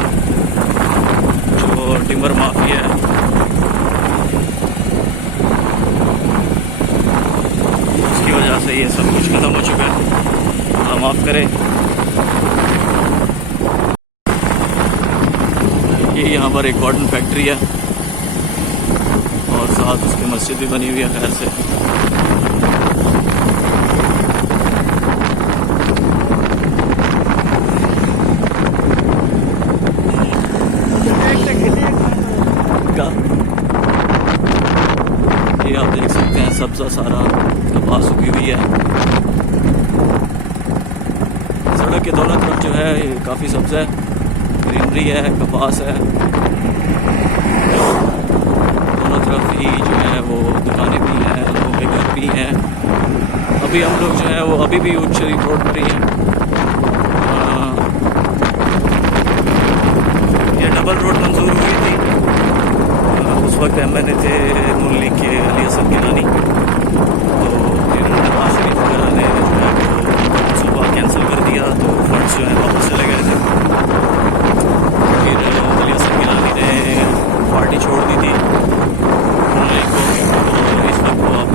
जो टिम्बर माफिया है उसकी वजह से ये सब कुछ खत्म हो चुका है। अल्लाह माफ़ करे। ये यहाँ पर एक कॉटन फैक्ट्री है और साथ उसकी मस्जिद भी बनी हुई है खैर से। ये आप देख सकते हैं सब्जा सारा कपास उगी हुई है। सड़क के दोनों तरफ जो है ये काफ़ी सब्जा है, ग्रीनरी है, कपास है। दोनों तरफ ही जो है वो दुकानें भी हैं, लोग पे घर भी हैं। अभी हम लोग जो है वो अभी भी ऊट शरीफ रोड पर ही हैं। ये डबल रोड मंजूर हुई थी उस वक्त MNA थे नून लीग के अली हसन गिलानी, तो फिर नवाज शरीफ वगैरह ने जो है वो सुबह कैंसिल कर दिया, तो फंड्स जो है वापस चले गए थे। फिर अली हसन गिलानी ने पार्टी छोड़ दी थी नून लीग को, तो इस वक्त वो अब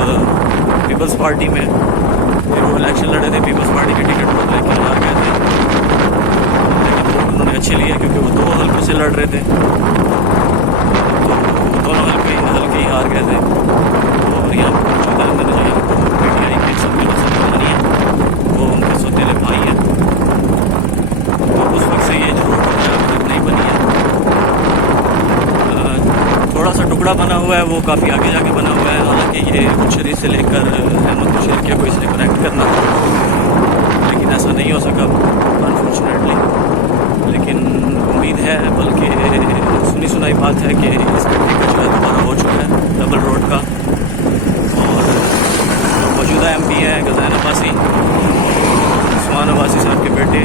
पीपल्स पार्टी में, फिर वो इलेक्शन लड़े थे पीपल्स पार्टी के टिकट पर, लेकिन हार गए थे। लेकिन वोट उन्होंने अच्छे लिए क्योंकि वो 2 हल्कों से लड़ रहे थे, दोनों हल्के ही हार गए थे। और यहाँ पर मौजूद है मैंने जो यहाँ पर PTI के सम्मेलन है वो उनके सौतेले भाई हैं। तो उस वक्त से ये जो रोड है अब तक नहीं बनी है। थोड़ा सा टुकड़ा बना हुआ है, वो काफ़ी आगे जाके बना हुआ है। हालांकि ये शरीफ से लेकर अहमद शेर को इसने कनेक्ट करना था, लेकिन ऐसा नहीं हो सका अनफॉर्चुनेटली। लेकिन उम्मीद है, बल्कि सुनी सुनाई बात है कि इस पट्टी का जो है दोबारा हो चुका है डबल रोड का। और मौजूदा MP है गज़ैन अब्बासी, उस्मान अब्बासी साहब के बेटे,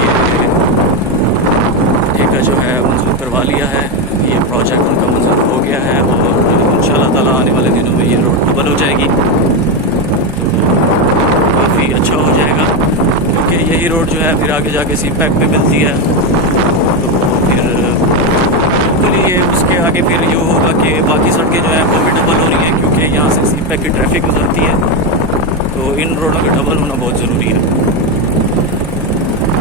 ये ठेका जो है मंजूर करवा लिया है। ये प्रोजेक्ट उनका मंजूर हो गया है और इंशाल्लाह ताला आने वाले दिनों में ये रोड डबल हो जाएगी, तो काफ़ी अच्छा हो जाएगा। क्योंकि यही रोड जो है फिर आगे जाके CPEC में मिलती है, तो फिर बिल्कुल ये उसके आगे फिर ये होगा कि बाकी सड़कें जो है वो भी डबल हो रही हैं, क्योंकि यहाँ से CPEC की ट्रैफिक गुजरती है, तो इन रोडों का डबल होना बहुत ज़रूरी है।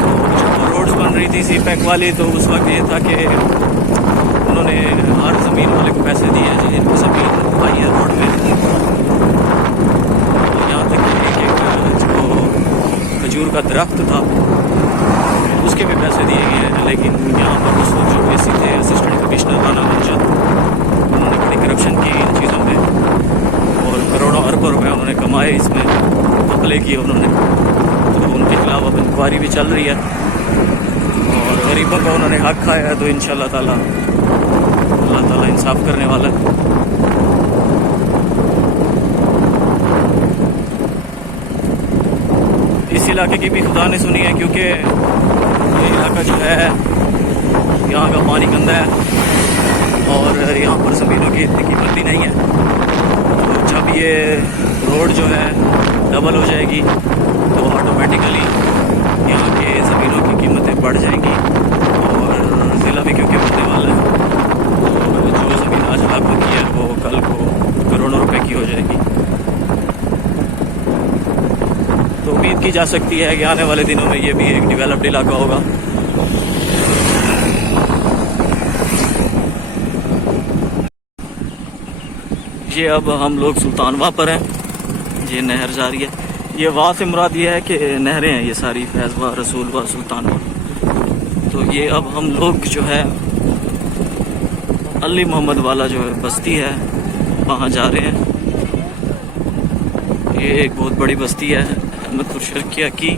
तो जब रोड्स बन रही थी CPEC वाली, तो उस वक्त ये था कि उन्होंने हर ज़मीन वाले को पैसे दिए हैं जिनको ज़मीन आई है रोड में। यहाँ तक कि एक जो खजूर का दरख्त था उसके भी पैसे दिए गए हैं। लेकिन यहाँ पर उस वक्त जो AC थे असिस्टेंट कमिश्नर राना मंजर, उन्होंने बड़ी करप्शन की इन चीज़ों में और करोड़ों अरबों रुपए उन्होंने कमाए, इसमें घपले किए उन्होंने। तो उनके खिलाफ अब इंक्वायरी भी चल रही है और गरीबों का उन्होंने हक खाया है, तो इंशाल्लाह ताला अल्लाह ताला इंसाफ करने वाला है। इस इलाके की भी खुदा ने सुनी है, क्योंकि ये इलाका जो है यहाँ का पानी गंदा है और यहाँ पर ज़मीनों की इतनी कीमत भी नहीं है। तो जब ये रोड जो है डबल हो जाएगी तो ऑटोमेटिकली यहाँ के ज़मीनों की कीमतें बढ़ जाएंगी और ज़िला भी क्योंकि बढ़ने वाला है, तो जो ज़मीन आज लाख की है वो कल को करोड़ों रुपए की हो जाएगी। तो उम्मीद की जा सकती है कि आने वाले दिनों में ये भी एक डेवलप्ड इलाका होगा। ये अब हम लोग सुल्तानवा पर हैं, ये नहर जा रही है। ये वाह से मुराद ये है कि नहरें हैं ये सारी, फैज़वा, रसूलवा, सुल्तानवा। तो ये अब हम लोग जो है अली मोहम्मद वाला जो है बस्ती है वहाँ जा रहे हैं। ये एक बहुत बड़ी बस्ती है अहमदपुर शर्किया की।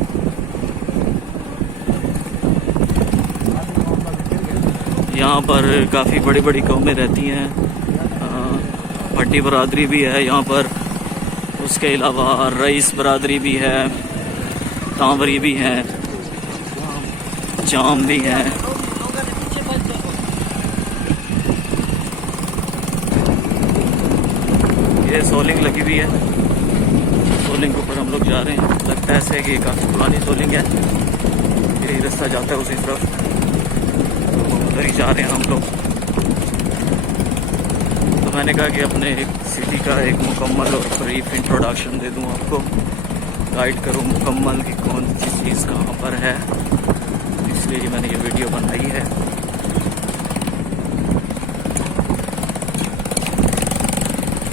यहाँ पर काफ़ी बड़ी बड़ी कौमें रहती हैं, भट्टी बरादरी भी है यहाँ पर, उसके अलावा रईस बरादरी भी है, तांवरी भी है, जाम भी है। ये सोलिंग लगी हुई है, सोलिंग के ऊपर हम लोग जा रहे हैं। लगता है ऐसे कि काफ़ी पुरानी सोलिंग है, यही रास्ता जाता है उसी तरफ, तो उधर ही जा रहे हैं हम लोग। तो मैंने कहा कि अपने एक सिटी का एक मुकम्मल और ब्रीफ इंट्रोडक्शन दे दूं आपको, गाइड करूं मुकम्मल कि कौन सी चीज़ कहाँ पर है, इसलिए मैंने ये वीडियो बनाई है।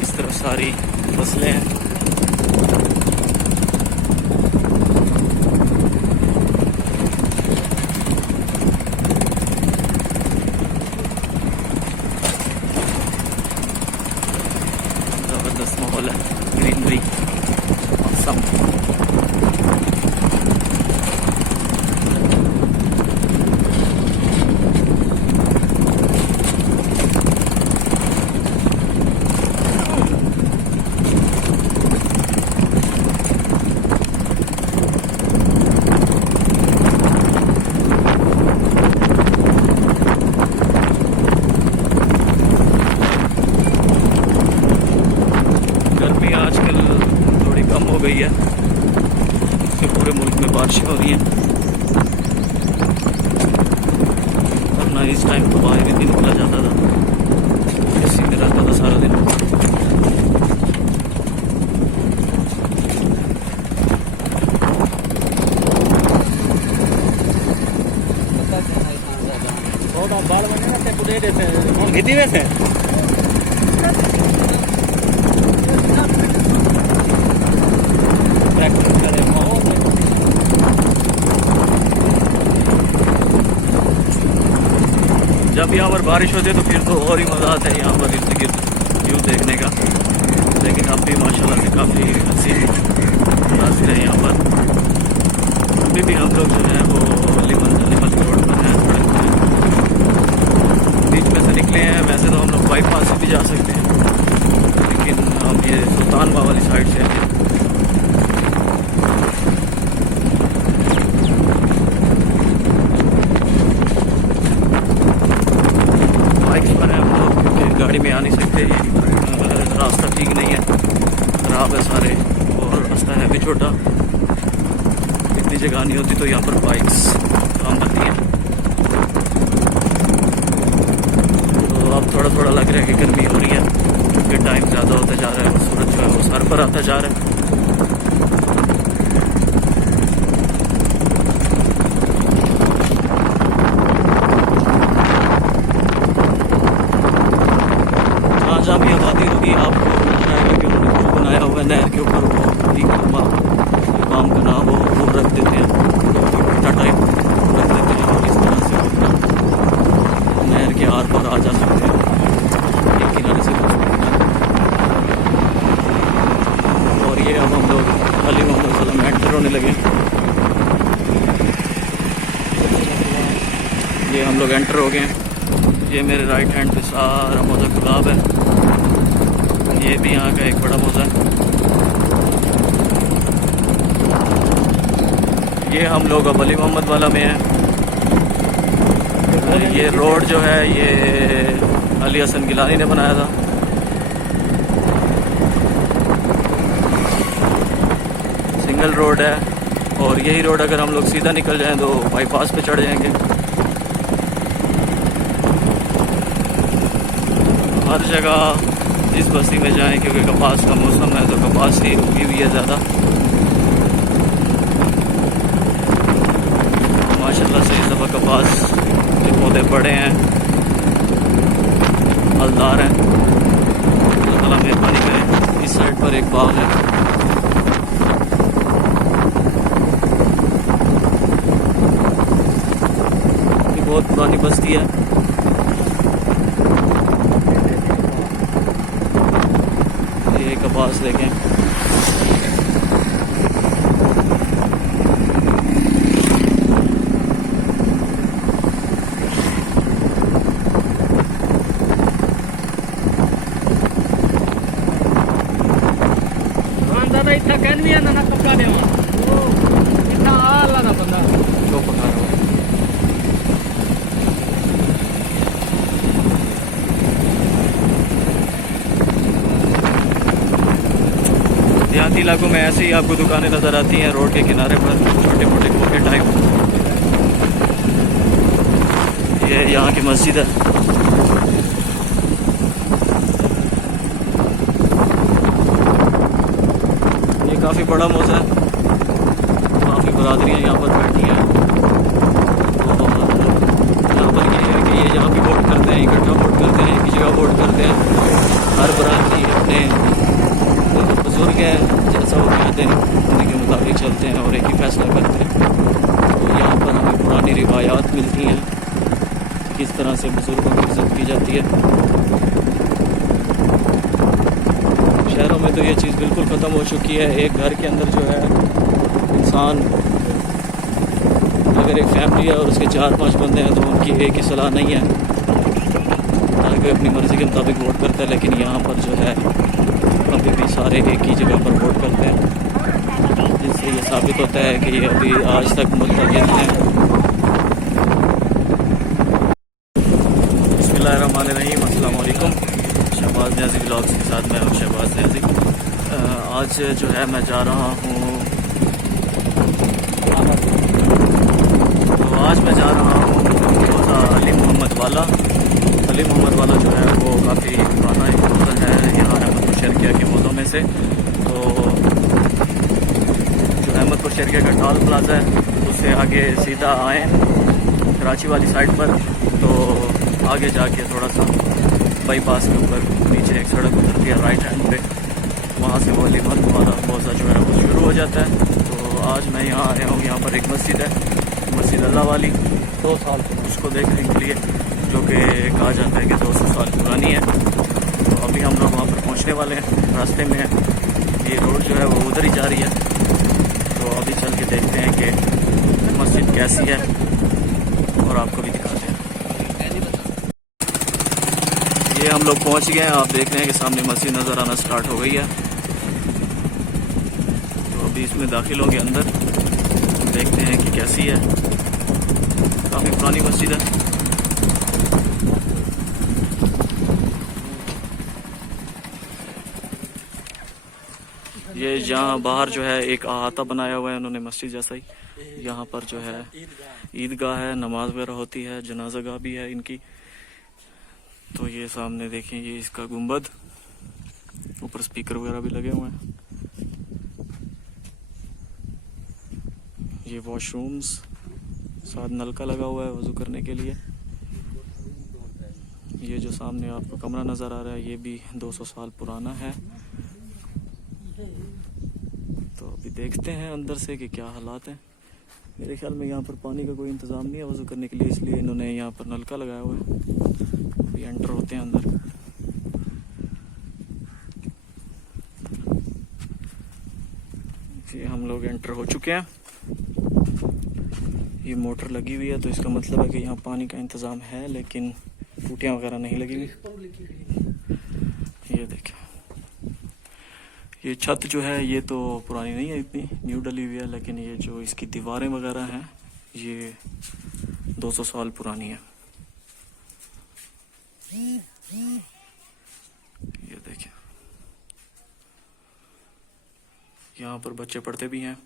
इस तरफ सारी फसलें हैं। ज़बरदस्त माहौल है, ग्रीनरी, मौसम। उस टाइम तो बाहर भी नहीं निकला जाता था, इसी में रहता था सारा दिन। जब यहाँ पर बारिश होती है तो फिर तो और ही मज़ा आता है यहाँ पर इर्द गिर्द व्यू देखने का। लेकिन अब भी माशाल्लाह से काफ़ी हसीन तासीर है यहाँ पर। अभी भी हम लोग जो है वो लिमन रोड पर हैं, सड़क पर हैं, बीच में से निकले हैं। वैसे तो हम लोग बाईपास से भी जा सकते हैं, लेकिन हम ये सुल्तान बाग वाली साइड से हैं। गाड़ी में आ नहीं सकते, रास्ता ठीक नहीं है, खराब है सारे, और रास्ता है भी छोटा। इतनी जगह नहीं होती तो यहाँ पर बाइक्स काम करती हैं। तो अब थोड़ा थोड़ा लग रहा है कि गर्मी हो रही है, क्योंकि टाइम ज़्यादा होता जा रहा है, सूरज जो है वो सर पर आता जा रहा है। जहाँ भी आबादी होगी आपको नजर आएगा कि उन्होंने कुछ बनाया हुआ है नहर के ऊपर, वो काम का नाम वो रख देते हैं, भट्टा टाइप रख देते हैं, और इस तरह से अपना नहर के आर पार आ जा सकते हैं, एक किनारे से दूसरे किनारे। और ये अब हम लोग अली मोहम्मद सलाम एंटर होने लगे। ये हम लोग एंटर हो गए। ये मेरे राइट हैंड पे सारा मौजा गुलाब है। ये भी यहाँ का एक बड़ा मौजा है। ये हम लोग अब अली मोहम्मद वाला में हैं। ये रोड जो है ये अली हसन गिलानी ने बनाया था। सिंगल रोड है, और यही रोड अगर हम लोग सीधा निकल जाएं तो बाईपास पे चढ़ जाएंगे। हर जगह जिस बस्ती में जाएं, क्योंकि कपास का मौसम है तो कपास ही उगी हुई है ज़्यादा। माशाल्लाह से इस दफ़ा कपास के पौधे बड़े हैं, फलदार हैं। अल्लाह ताला मेहरबानी करे। इस साइड पर एक बाग है। ये बहुत पुरानी बस्ती है। कपास देखें, दादा इतना कहन भी है ना कपड़ा देवा इतना आला ना बंदा जो पका रहा हो। देहाती इलाकों में ऐसे ही आपको दुकानें नज़र आती हैं रोड के किनारे पर, छोटे मोटे कोटे टाइप। ये यहाँ की मस्जिद है। ये काफ़ी बड़ा मौजा है, काफ़ी बरादरियाँ यहाँ पर बैठी हैं। तो यहाँ पर ये है कि ये यहाँ भी वोट करते हैं, इकट्ठा वोट करते हैं, एक ही जगह वोट करते हैं। हर बरादरी अपने बुजुर्ग हैं, जैसा वो कहते हैं उनके मुताबिक चलते हैं और एक ही फैसला करते हैं। तो यहाँ पर हमें पुरानी रिवायात मिलती हैं, किस तरह से बुजुर्गों की इज्जत की जाती है। शहरों में तो ये चीज़ बिल्कुल ख़त्म हो चुकी है। एक घर के अंदर जो है इंसान, अगर एक फैमिली है और उसके 4-5 बंदे हैं तो उनकी एक ही सलाह नहीं है, हर कोई अपनी मर्ज़ी के मुताबिक वोट करता है। लेकिन यहाँ पर जो है अभी भी सारे एक ही जगह पर वोट करते हैं, जिससे ये साबित होता है कि ये अभी आज तक मुल्तज़िम हैं। बिस्मिल्लाहिर्रहमानिर्रहीम, अस्सलाम वालेकुम। शहबाज न्याज़ी व्लॉग्स के साथ मैं हूँ शहबाज न्याज़ी। आज जो है मैं जा रहा हूँ, तो आज मैं जा रहा हूँ अली मोहम्मद वाला। शरके का टॉल प्लाजा है, उससे आगे सीधा आए कराची वाली साइड पर, तो आगे जाके थोड़ा सा बाईपास के ऊपर नीचे एक सड़क उतरती है राइट हैंड पे, वहाँ से वो लिमर वाला मौजा जो है वो शुरू हो जाता है। तो आज मैं यहाँ आया हूँ, यहाँ पर एक मस्जिद है, मस्जिद अल्लाह वाली, 2 साल उसको देखने के लिए, जो कि कहा जाता है कि 200 साल पुरानी है। तो अभी हम लोग वहाँ पर पहुँचने वाले हैं, रास्ते में हैं, ये रोड जो है वो उधर ही जा रही है। तो अभी चल के देखते हैं कि मस्जिद कैसी है और आपको भी दिखाते हैं। ये हम लोग पहुँच गए हैं, आप देख रहे हैं कि सामने मस्जिद नज़र आना स्टार्ट हो गई है। तो अभी इसमें दाखिल होंगे अंदर, देखते हैं कि कैसी है। काफ़ी पुरानी मस्जिद है। ये जहाँ बाहर जो है एक अहाता बनाया हुआ है उन्होंने मस्जिद जैसा ही, यहाँ पर जो है ईदगाह है, नमाज वगैरह होती है, जनाजा गाह भी है इनकी। तो ये सामने देखें, ये इसका गुंबद, ऊपर स्पीकर वगैरह भी लगे हुए हैं। ये वॉशरूम्स, साथ नलका लगा हुआ है वज़ू करने के लिए। ये जो सामने आपको कमरा नज़र आ रहा है ये भी 200 साल पुराना है। तो अभी देखते हैं अंदर से कि क्या हालात हैं। मेरे ख्याल में यहाँ पर पानी का कोई इंतज़ाम नहीं है वज़ू करने के लिए, इसलिए इन्होंने यहाँ पर नलका लगाया हुआ है। अभी एंटर होते हैं अंदर। ये हम लोग एंटर हो चुके हैं। ये मोटर लगी हुई है, तो इसका मतलब है कि यहाँ पानी का इंतज़ाम है, लेकिन टूटियाँ वगैरह नहीं लगी हुई। ये देखें, ये छत जो है ये तो पुरानी नहीं है, इतनी न्यू डली हुई है, लेकिन ये जो इसकी दीवारें वगैरह हैं ये 200 साल पुरानी है। ये देखें, यहाँ पर बच्चे पढ़ते भी हैं,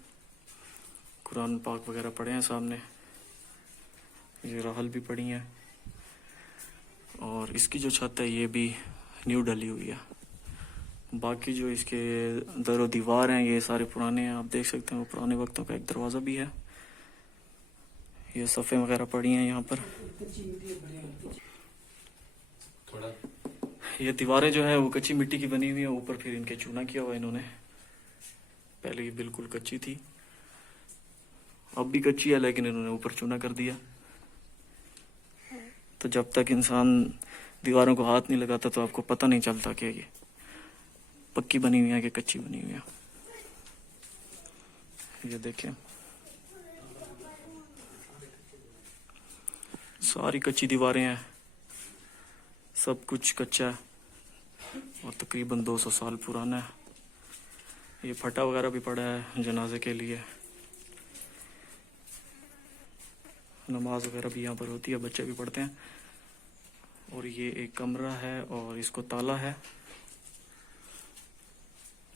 कुरान पाक वगैरह पढ़े हैं सामने, ये रहल भी पढ़ी हैं। और इसकी जो छत है ये भी न्यू डली हुई है। बाकी जो इसके दरो दीवार हैं ये सारे पुराने हैं, आप देख सकते हैं। वो पुराने वक्तों का एक दरवाज़ा भी है। ये सफ़े वगैरह पड़ी हैं यहाँ पर। ये दीवारें जो है वो कच्ची मिट्टी की बनी हुई है, ऊपर फिर इनके चूना किया हुआ इन्होंने। पहले ये बिल्कुल कच्ची थी, अब भी कच्ची है, लेकिन इन्होंने ऊपर चूना कर दिया। तो जब तक इंसान दीवारों को हाथ नहीं लगाता तो आपको पता नहीं चलता कि ये पक्की बनी हुई है कि कच्ची बनी हुई है। ये देखें, सारी कच्ची दीवारें हैं, सब कुछ कच्चा है और तकरीबन 200 साल पुराना है। ये फटा वगैरह भी पड़ा है जनाजे के लिए। नमाज वगैरह भी यहाँ पर होती है, बच्चे भी पढ़ते हैं। और ये एक कमरा है और इसको ताला है।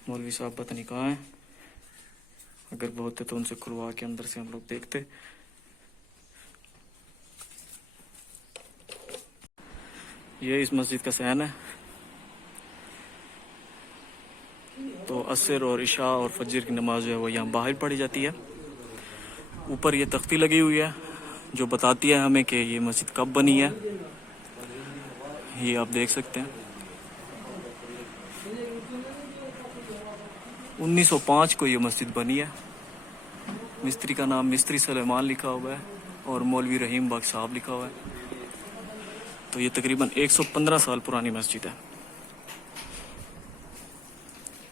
मौलवी साहब पता नहीं कहाँ हैं, अगर वो होते तो उनसे खुलवा के अंदर से हम लोग देखते। ये इस मस्जिद का सहन है। तो असर और इशा और फजर की नमाज जो है वो यहाँ बाहर पढ़ी जाती है। ऊपर ये तख्ती लगी हुई है जो बताती है हमें कि ये मस्जिद कब बनी है। ये आप देख सकते हैं, 1905 को ये मस्जिद बनी है। मिस्त्री का नाम मिस्त्री सलेमान लिखा हुआ है और मौलवी रहीम बख्श साहब लिखा हुआ है। तो ये तकरीबन 115 साल पुरानी मस्जिद है।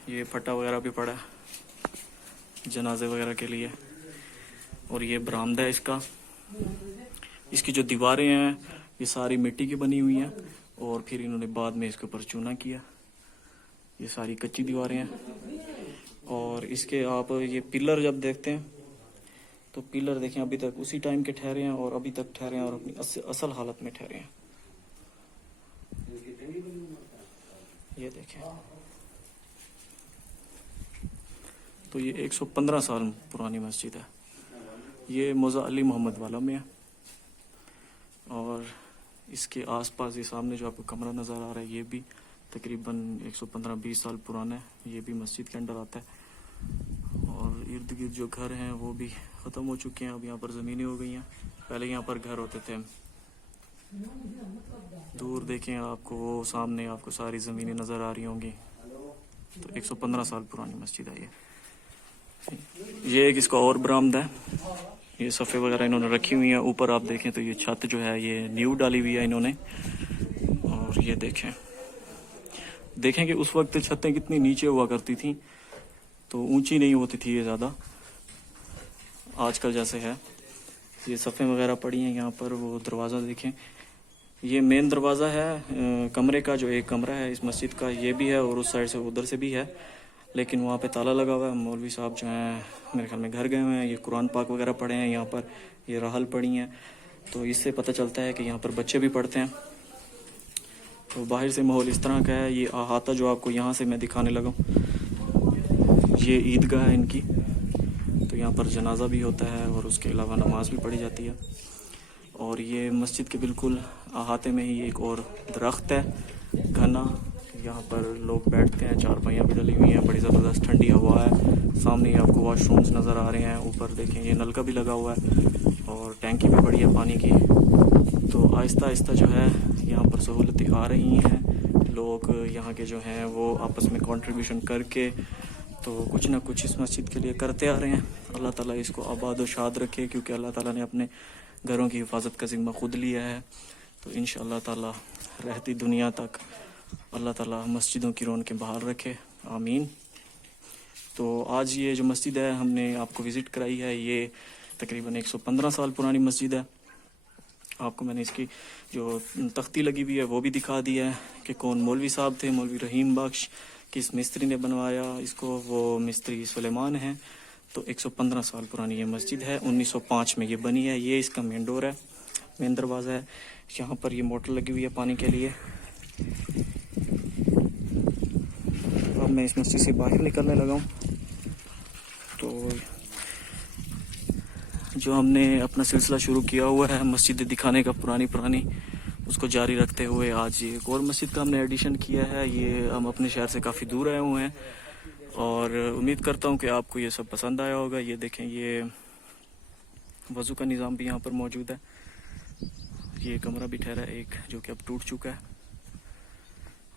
ये फटा वगैरह भी पड़ा है जनाजे वगैरह के लिए। और ये बरामदा है इसका। इसकी जो दीवारें हैं ये सारी मिट्टी की बनी हुई हैं और फिर इन्होंने बाद में इसके ऊपर चूना किया। ये सारी कच्ची दीवारें हैं। और इसके आप ये पिलर जब देखते हैं तो पिलर देखें, अभी तक उसी टाइम के ठहरे हैं और अभी तक ठहरे हैं और अपनी असल हालत में ठहरे हैं। ये देखें, तो ये 115 साल पुरानी मस्जिद है। ये मौज़ा अली मोहम्मद वाला में है। और इसके आसपास ये सामने जो आपको कमरा नज़र आ रहा है ये भी तकरीबन 115-20 साल पुराना है। ये भी मस्जिद के अंदर आता है। और इर्द गिर्द जो घर हैं वो भी ख़त्म हो चुके हैं, अब यहाँ पर ज़मीनें हो गई हैं। पहले यहाँ पर घर होते थे। दूर देखें आपको, वो सामने आपको सारी ज़मीनें नज़र आ रही होंगी। तो 115 साल पुरानी मस्जिद है ये एक इसका और बरामदा है। ये सफ़े वगैरह इन्होंने रखी हुई हैं। ऊपर आप देखें तो ये छत जो है ये न्यू डाली हुई है इन्होंने। और ये देखें कि उस वक्त छतें कितनी नीचे हुआ करती थी, तो ऊंची नहीं होती थी ये ज़्यादा, आजकल जैसे है। ये सफ़े वगैरह पड़ी हैं यहाँ पर। वो दरवाज़ा देखें, ये मेन दरवाज़ा है कमरे का, जो एक कमरा है इस मस्जिद का, ये भी है और उस साइड से उधर से भी है, लेकिन वहाँ पे ताला लगा हुआ है। मौलवी साहब जो हैं मेरे ख्याल में घर गए हुए हैं। ये कुरान पाक वगैरह पढ़े हैं यहाँ पर, ये राहल पड़ी हैं, तो इससे पता चलता है कि यहाँ पर बच्चे भी पढ़ते हैं। तो बाहर से माहौल इस तरह का है। ये अहाता जो आपको यहाँ से मैं दिखाने लगा, ये ईदगाह है इनकी, तो यहाँ पर जनाजा भी होता है और उसके अलावा नमाज भी पढ़ी जाती है। और ये मस्जिद के बिल्कुल अहाते में ही एक और दरख्त है घना, यहाँ पर लोग बैठते हैं। चारपाइयाँ भी डली हुई हैं, बड़ी ज़बरदस्त ठंडी हवा है। सामने आपको वॉशरूम्स नज़र आ रहे हैं। ऊपर देखें ये नलका भी लगा हुआ है और टैंकी भी पड़ी है पानी की। तो आहिस्ता आहिस्ता जो है यहाँ पर सहूलतें आ रही हैं। लोग यहाँ के जो हैं वो आपस में कंट्रीब्यूशन करके तो कुछ ना कुछ इस मस्जिद के लिए करते आ रहे हैं। अल्लाह ताला इसको आबाद व शाद रखे, क्योंकि अल्लाह ताला ने अपने घरों की हिफाजत का ज़िम्मा खुद लिया है। तो इंशाअल्लाह ताला रहती दुनिया तक अल्लाह ताला मस्जिदों की रौनकें बहाल रखे, आमीन। तो आज ये जो मस्जिद है हमने आपको विज़िट कराई है, ये तकरीबन 115 साल पुरानी मस्जिद है। आपको मैंने इसकी जो तख्ती लगी हुई है वो भी दिखा दी है कि कौन मौलवी साहब थे, मौलवी रहीम बख्श, किस मिस्त्री ने बनवाया इसको, वो मिस्त्री सुलेमान है। तो 115 साल पुरानी ये मस्जिद है, 1905 में ये बनी है। ये इसका मेन डोर है, मेन दरवाज़ा है। यहाँ पर ये मोटर लगी हुई है पानी के लिए। अब मैं इस मस्जिद से बाहर निकलने लगा हूँ। तो जो हमने अपना सिलसिला शुरू किया हुआ है मस्जिद दिखाने का, पुरानी उसको जारी रखते हुए आज ये एक और मस्जिद का हमने एडिशन किया है। ये हम अपने शहर से काफ़ी दूर आए हुए हैं और उम्मीद करता हूँ कि आपको ये सब पसंद आया होगा। ये देखें, ये वज़ू का निज़ाम भी यहाँ पर मौजूद है। ये कमरा भी ठहरा है एक, जो कि अब टूट चुका है।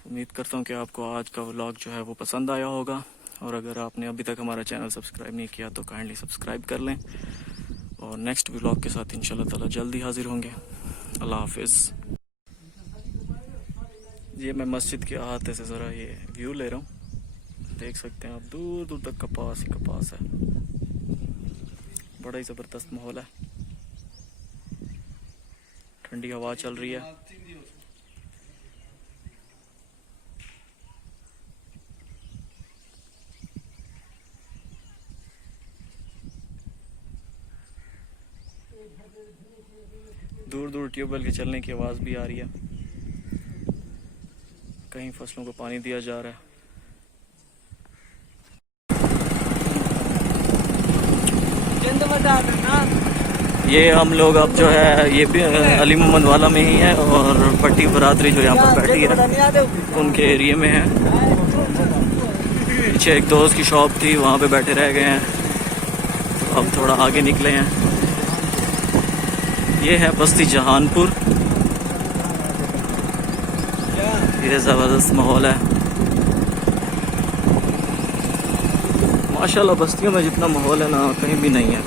उम्मीद करता हूँ कि आपको आज का व्लॉग जो है वो पसंद आया होगा। और अगर आपने अभी तक हमारा चैनल सब्सक्राइब नहीं किया तो काइंडली सब्सक्राइब कर लें। और नेक्स्ट व्लॉग के साथ इंशाल्लाह ताला जल्दी हाजिर होंगे। अल्लाह हाफिज़। ये मैं मस्जिद के अहाते से ज़रा ये व्यू ले रहा हूँ। देख सकते हैं आप, दूर दूर तक कपास ही कपास है। बड़ा ही ज़बरदस्त माहौल है, ठंडी हवा चल रही है। दूर दूर ट्यूबवेल के चलने की आवाज़ भी आ रही है। कहीं फसलों को पानी दिया जा रहा है। ये हम लोग अब जो है ये भी अली मोहम्मद वाला में ही है और पट्टी बरादरी जो यहाँ पर बैठी है उनके एरिया में है। पीछे एक दोस्त की शॉप थी, वहाँ पे बैठे रह गए हैं, तो अब थोड़ा आगे निकले हैं। ये है बस्ती जहानपुर। ये ज़बरदस्त माहौल है माशाल्लाह। बस्तियों में जितना माहौल है ना कहीं भी नहीं है,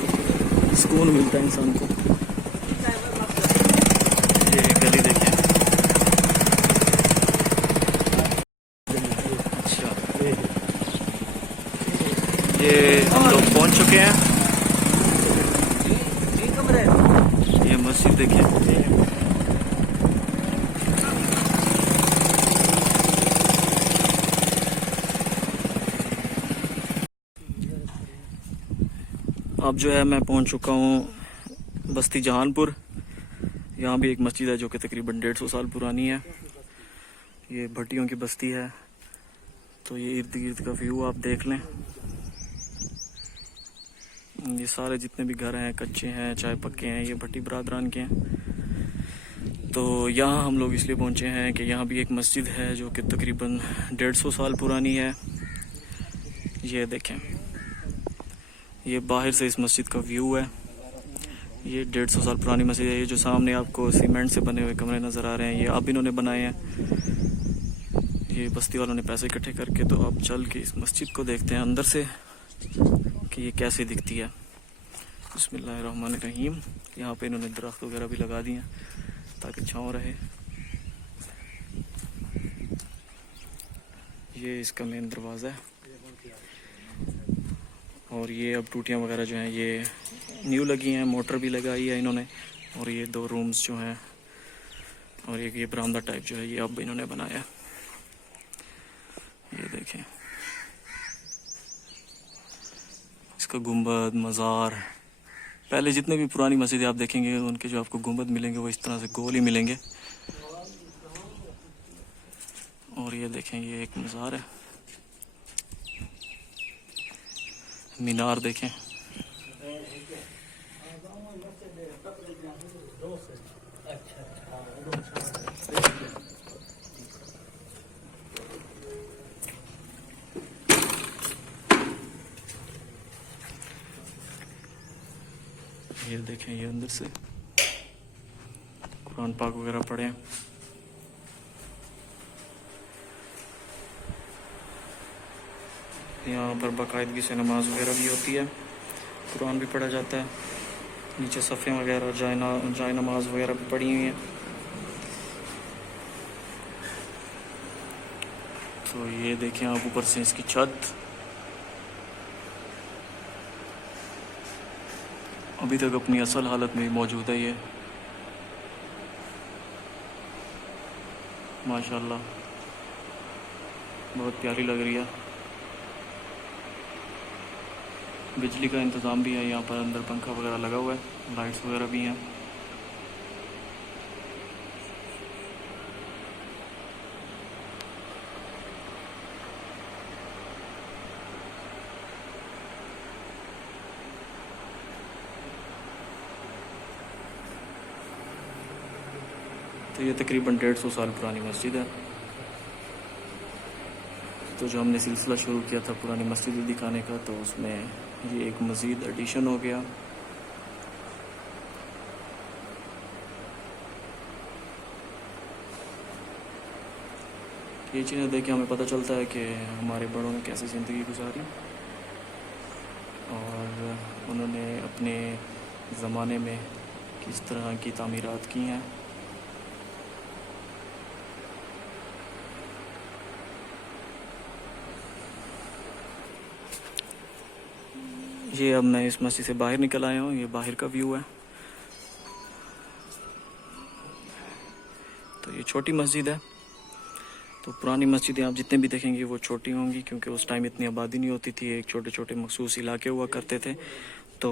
सुकून मिलता है इंसान को। ये गली देखें, अच्छा ये हम लोग पहुंच चुके हैं। ये मस्जिद देखिए, अब जो है मैं पहुंच चुका हूं बस्ती जहानपुर। यहाँ भी एक मस्जिद है जो कि तकरीबन 150 साल पुरानी है। ये भट्टियों की बस्ती है। तो ये इर्द गिर्द का व्यू आप देख लें। ये सारे जितने भी घर हैं कच्चे हैं चाहे पक्के हैं, ये भट्टी बरादरान के हैं। तो यहाँ हम लोग इसलिए पहुँचे हैं कि यहाँ भी एक मस्जिद है जो कि तकरीबन 150 साल पुरानी है। ये देखें, ये बाहर से इस मस्जिद का व्यू है। ये 150 साल पुरानी मस्जिद है। ये जो सामने आपको सीमेंट से बने हुए कमरे नज़र आ रहे हैं, ये अब इन्होंने बनाए हैं। ये बस्ती वालों ने पैसे इकट्ठे करके। तो अब चल के इस मस्जिद को देखते हैं अंदर से कि ये कैसे दिखती है। बिस्मिल्लाहिर्रहमानिर्रहीम। यहाँ पे इन्होंने दरख्त वगैरह भी लगा दिए हैं ताकि छाँव रहे। ये इसका मेन दरवाज़ा है और ये अब टूटियाँ वगैरह जो हैं ये न्यू लगी हैं, मोटर भी लगाई है इन्होंने। और ये 2 रूम्स जो हैं और एक ये बरामदा टाइप जो है ये अब इन्होंने बनाया है। ये देखें इसका गुंबद, मज़ार। पहले जितने भी पुरानी मस्जिदें आप देखेंगे उनके जो आपको गुंबद मिलेंगे वो इस तरह से गोल ही मिलेंगे। और ये देखें ये एक मज़ार है। मीनार देखें। ये देखें ये अंदर से कुरान पाक वगैरह पढ़े हैं। यहाँ पर बाकायदगी से नमाज वगैरह भी होती है, कुरान भी पढ़ा जाता है। नीचे सफ़े वगैरह जाय नमाज वगैरह भी पढ़ी हुई हैं। तो ये देखें आप ऊपर से इसकी छत अभी तक अपनी असल हालत में मौजूद है। ये माशाल्लाह बहुत प्यारी लग रही है। बिजली का इंतज़ाम भी है यहाँ पर, अंदर पंखा वगैरह लगा हुआ है, लाइट्स वगैरह भी हैं। तो ये तकरीबन 150 साल पुरानी मस्जिद है। तो जो हमने सिलसिला शुरू किया था पुरानी मस्जिद दिखाने का, तो उसमें ये एक मज़ीद एडिशन हो गया। ये चीज़ें देख के हमें पता चलता है कि हमारे बड़ों ने कैसे ज़िंदगी गुजारी और उन्होंने अपने ज़माने में किस तरह की तामीरात की हैं। ये अब मैं इस मस्जिद से बाहर निकल आया हूँ। ये बाहर का व्यू है। तो ये छोटी मस्जिद है। तो पुरानी मस्जिदें आप जितने भी देखेंगे वो छोटी होंगी, क्योंकि उस टाइम इतनी आबादी नहीं होती थी। एक छोटे छोटे मखसूस इलाके हुआ करते थे, तो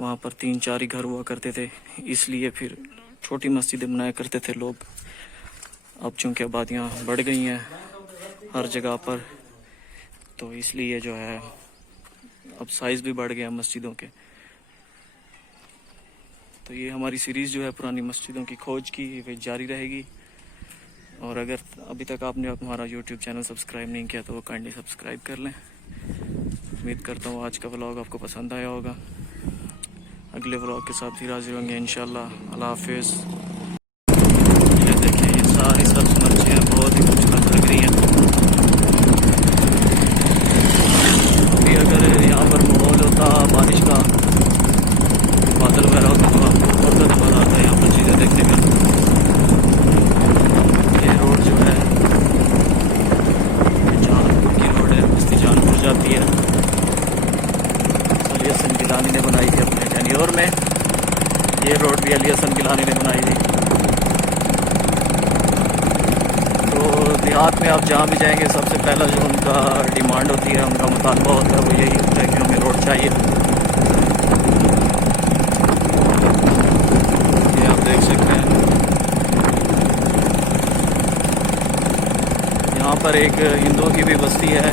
वहाँ पर 3-4 ही घर हुआ करते थे, इसलिए फिर छोटी मस्जिदें बनाया करते थे लोग। अब चूँकि आबादियाँ बढ़ गई हैं हर जगह पर, तो इसलिए जो है अब साइज़ भी बढ़ गया मस्जिदों के। तो ये हमारी सीरीज़ जो है पुरानी मस्जिदों की खोज की, वे जारी रहेगी। और अगर अभी तक आपने हमारा YouTube चैनल सब्सक्राइब नहीं किया तो वो काइंडली सब्सक्राइब कर लें। उम्मीद करता हूँ आज का व्लॉग आपको पसंद आया होगा। अगले व्लॉग के साथ फिर हाजिर होंगे इंशाल्लाह। अल्लाह हाफिज़। ये देखिए ये सारी सब्ज़ मिर्चें बहुत ही खूबसूरत लग रही हैं। अभी अगर यहाँ पर माहौल होता बारिश का, बादल वगैरह होता, तो आपको और ज़्यादा मज़ा आता है यहाँ पर चीज़ें देखने में। ये रोड जो है जानपुर की रोड है, बस्ती जानपुर जाती है। अली हसन गिलानी ने बनाई थी अपने टेन्योर में। ये रोड भी अली हसन गिलानी ने बनाई थी। तो देहात में आप जहाँ भी जाएंगे सबसे पहला जो उनका डिमांड होती है, उनका मुतालबा होता है, वो यही होता है कि हमें रोड चाहिए। ये आप देख सकते हैं यहाँ पर एक हिंदुओं की भी बस्ती है।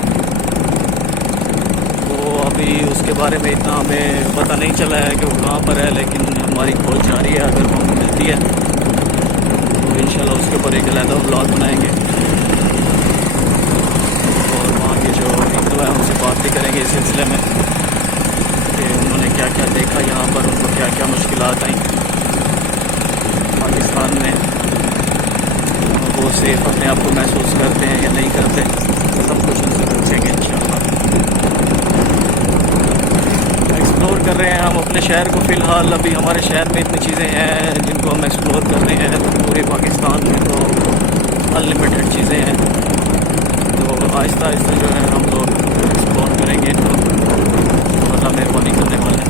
वो अभी उसके बारे में इतना हमें पता नहीं चला है कि वो कहाँ पर है, लेकिन हमारी खोज जारी है। अगर वो हमें मिलती है तो इंशाल्लाह उसके ऊपर एक अलग व्लॉग बनाएंगे और वहाँ के जो हिंदू हैं उनसे बात भी करेंगे इस सिलसिले में। क्या क्या देखा यहाँ पर, उनको क्या क्या मुश्किलात आई पाकिस्तान में, वो सेफ अपने आप को महसूस करते हैं या नहीं करते, सब कुछ उनसे पूछेंगे इंशाल्लाह। एक्सप्लोर कर रहे हैं हम अपने शहर को फ़िलहाल। अभी हमारे शहर में इतनी चीज़ें हैं जिनको हम एक्सप्लोर कर रहे हैं, पूरे पाकिस्तान में तो अनलिमिटेड चीज़ें हैं, तो आहिस्ता आहिस्ता जो है हम लोग एक्सप्लोर करेंगे, तो अल्लाह मेहरबानी करने वाले हैं।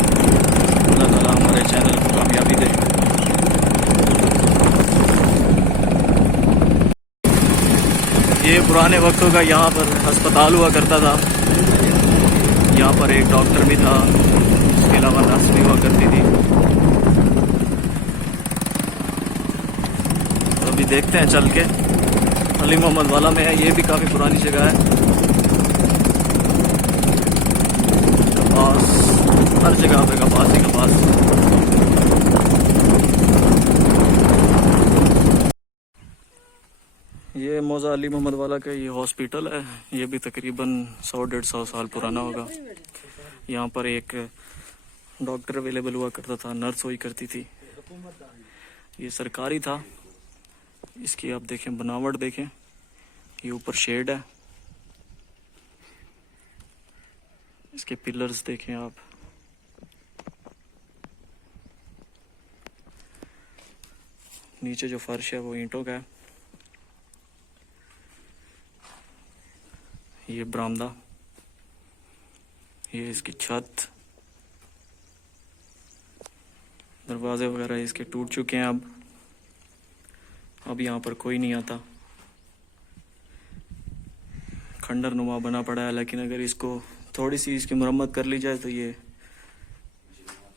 अल्लाह ताला हमारे चैनल को कामयाबी दे। ये पुराने वक्तों का यहाँ पर अस्पताल हुआ करता था, यहाँ पर एक डॉक्टर भी था, उसके अलावा नर्स भी हुआ करती थी। तो अभी देखते हैं चल के, अली मोहम्मद वाला में है, ये भी काफ़ी पुरानी जगह है। कपास, हर जगह पे कपास ही कपास। ये मौजा अली मोहम्मद वाला का ये हॉस्पिटल है, ये भी तकरीबन 100-150 साल पुराना होगा। यहाँ पर एक डॉक्टर अवेलेबल हुआ करता था, नर्स हुई करती थी। ये सरकारी था। इसकी आप देखें बनावट देखें, ये ऊपर शेड है, इसके पिलर्स देखें आप, नीचे जो फर्श है वो ईंटों का है। ये बरामदा, ये इसकी छत, दरवाजे वगैरह इसके टूट चुके हैं। अब यहाँ पर कोई नहीं आता, खंडर नुमा बना पड़ा है, लेकिन अगर इसको थोड़ी सी इसकी मरम्मत कर ली जाए तो ये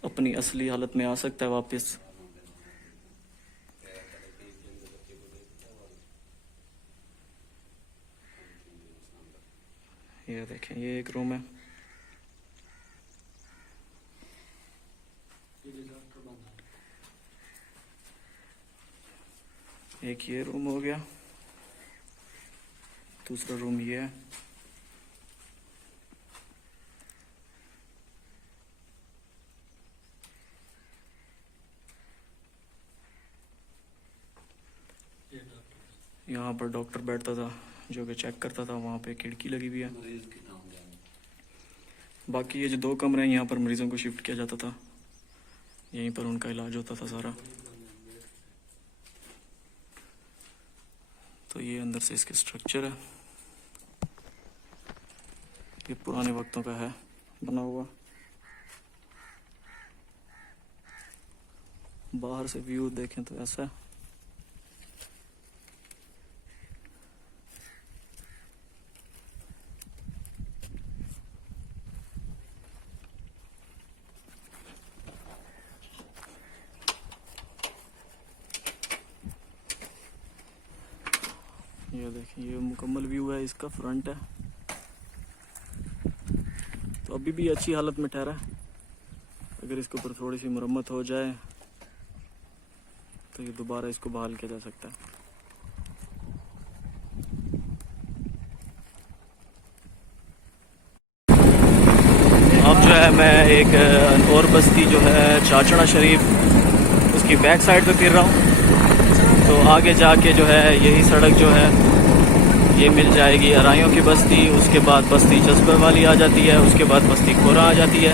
अपनी असली हालत में आ सकता है वापस। ये देखें, ये एक रूम है। एक ये रूम हो गया, दूसरा रूम ये है। यहाँ पर डॉक्टर बैठता था जो कि चेक करता था, वहाँ पे खिड़की लगी हुई है। बाकी ये जो 2 कमरे हैं, यहाँ पर मरीजों को शिफ्ट किया जाता था, यहीं पर उनका इलाज होता था सारा। तो ये अंदर से इसके स्ट्रक्चर है, ये पुराने वक्तों का है बना हुआ। बाहर से व्यू देखें तो ऐसा है। ये देखें, ये मुकम्मल व्यू है, इसका फ्रंट है। तो अभी भी अच्छी हालत में ठहरा है। अगर इसके ऊपर थोड़ी सी मरम्मत हो जाए तो ये दोबारा इसको बहाल किया जा सकता है। अब जो है मैं एक और बस्ती जो है चाचड़ा शरीफ, उसकी बैक साइड पे फिर रहा हूँ। तो आगे जाके जो है यही सड़क जो है ये मिल जाएगी अराइयों की बस्ती, उसके बाद बस्ती जज्बे वाली आ जाती है, उसके बाद बस्ती कोरा आ जाती है।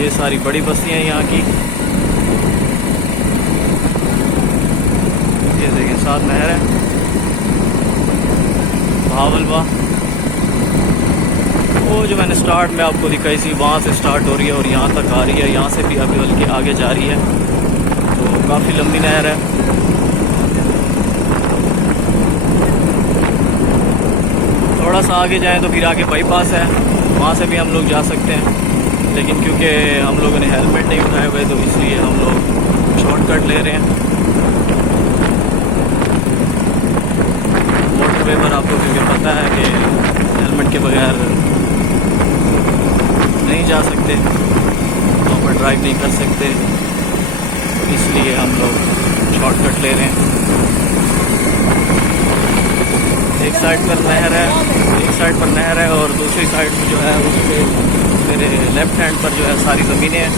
ये सारी बड़ी बस्तियाँ हैं यहाँ की। ये देखिए साथ नहर है भावलवा, वो जो मैंने स्टार्ट में आपको दिखाई थी वहाँ से स्टार्ट हो रही है और यहाँ तक आ रही है। यहाँ से भी अभी बल्कि आगे जा रही है, तो काफ़ी लंबी नहर है। थोड़ा सा आगे जाएं तो फिर आगे बाईपास है, वहाँ से भी हम लोग जा सकते हैं, लेकिन क्योंकि हम लोगों ने हेलमेट नहीं उठाए हुए तो इसलिए हम लोग शॉर्टकट ले रहे हैं। मोटरवे पर आपको क्योंकि पता है कि हेलमेट के बगैर नहीं जा सकते, वहाँ पर ड्राइव नहीं कर सकते, इसलिए हम लोग शॉर्टकट ले रहे हैं। एक साइड पर नहर है, एक साइड पर नहर है और दूसरी साइड में जो है उसके मेरे लेफ्ट हैंड पर जो है सारी ज़मीनें हैं,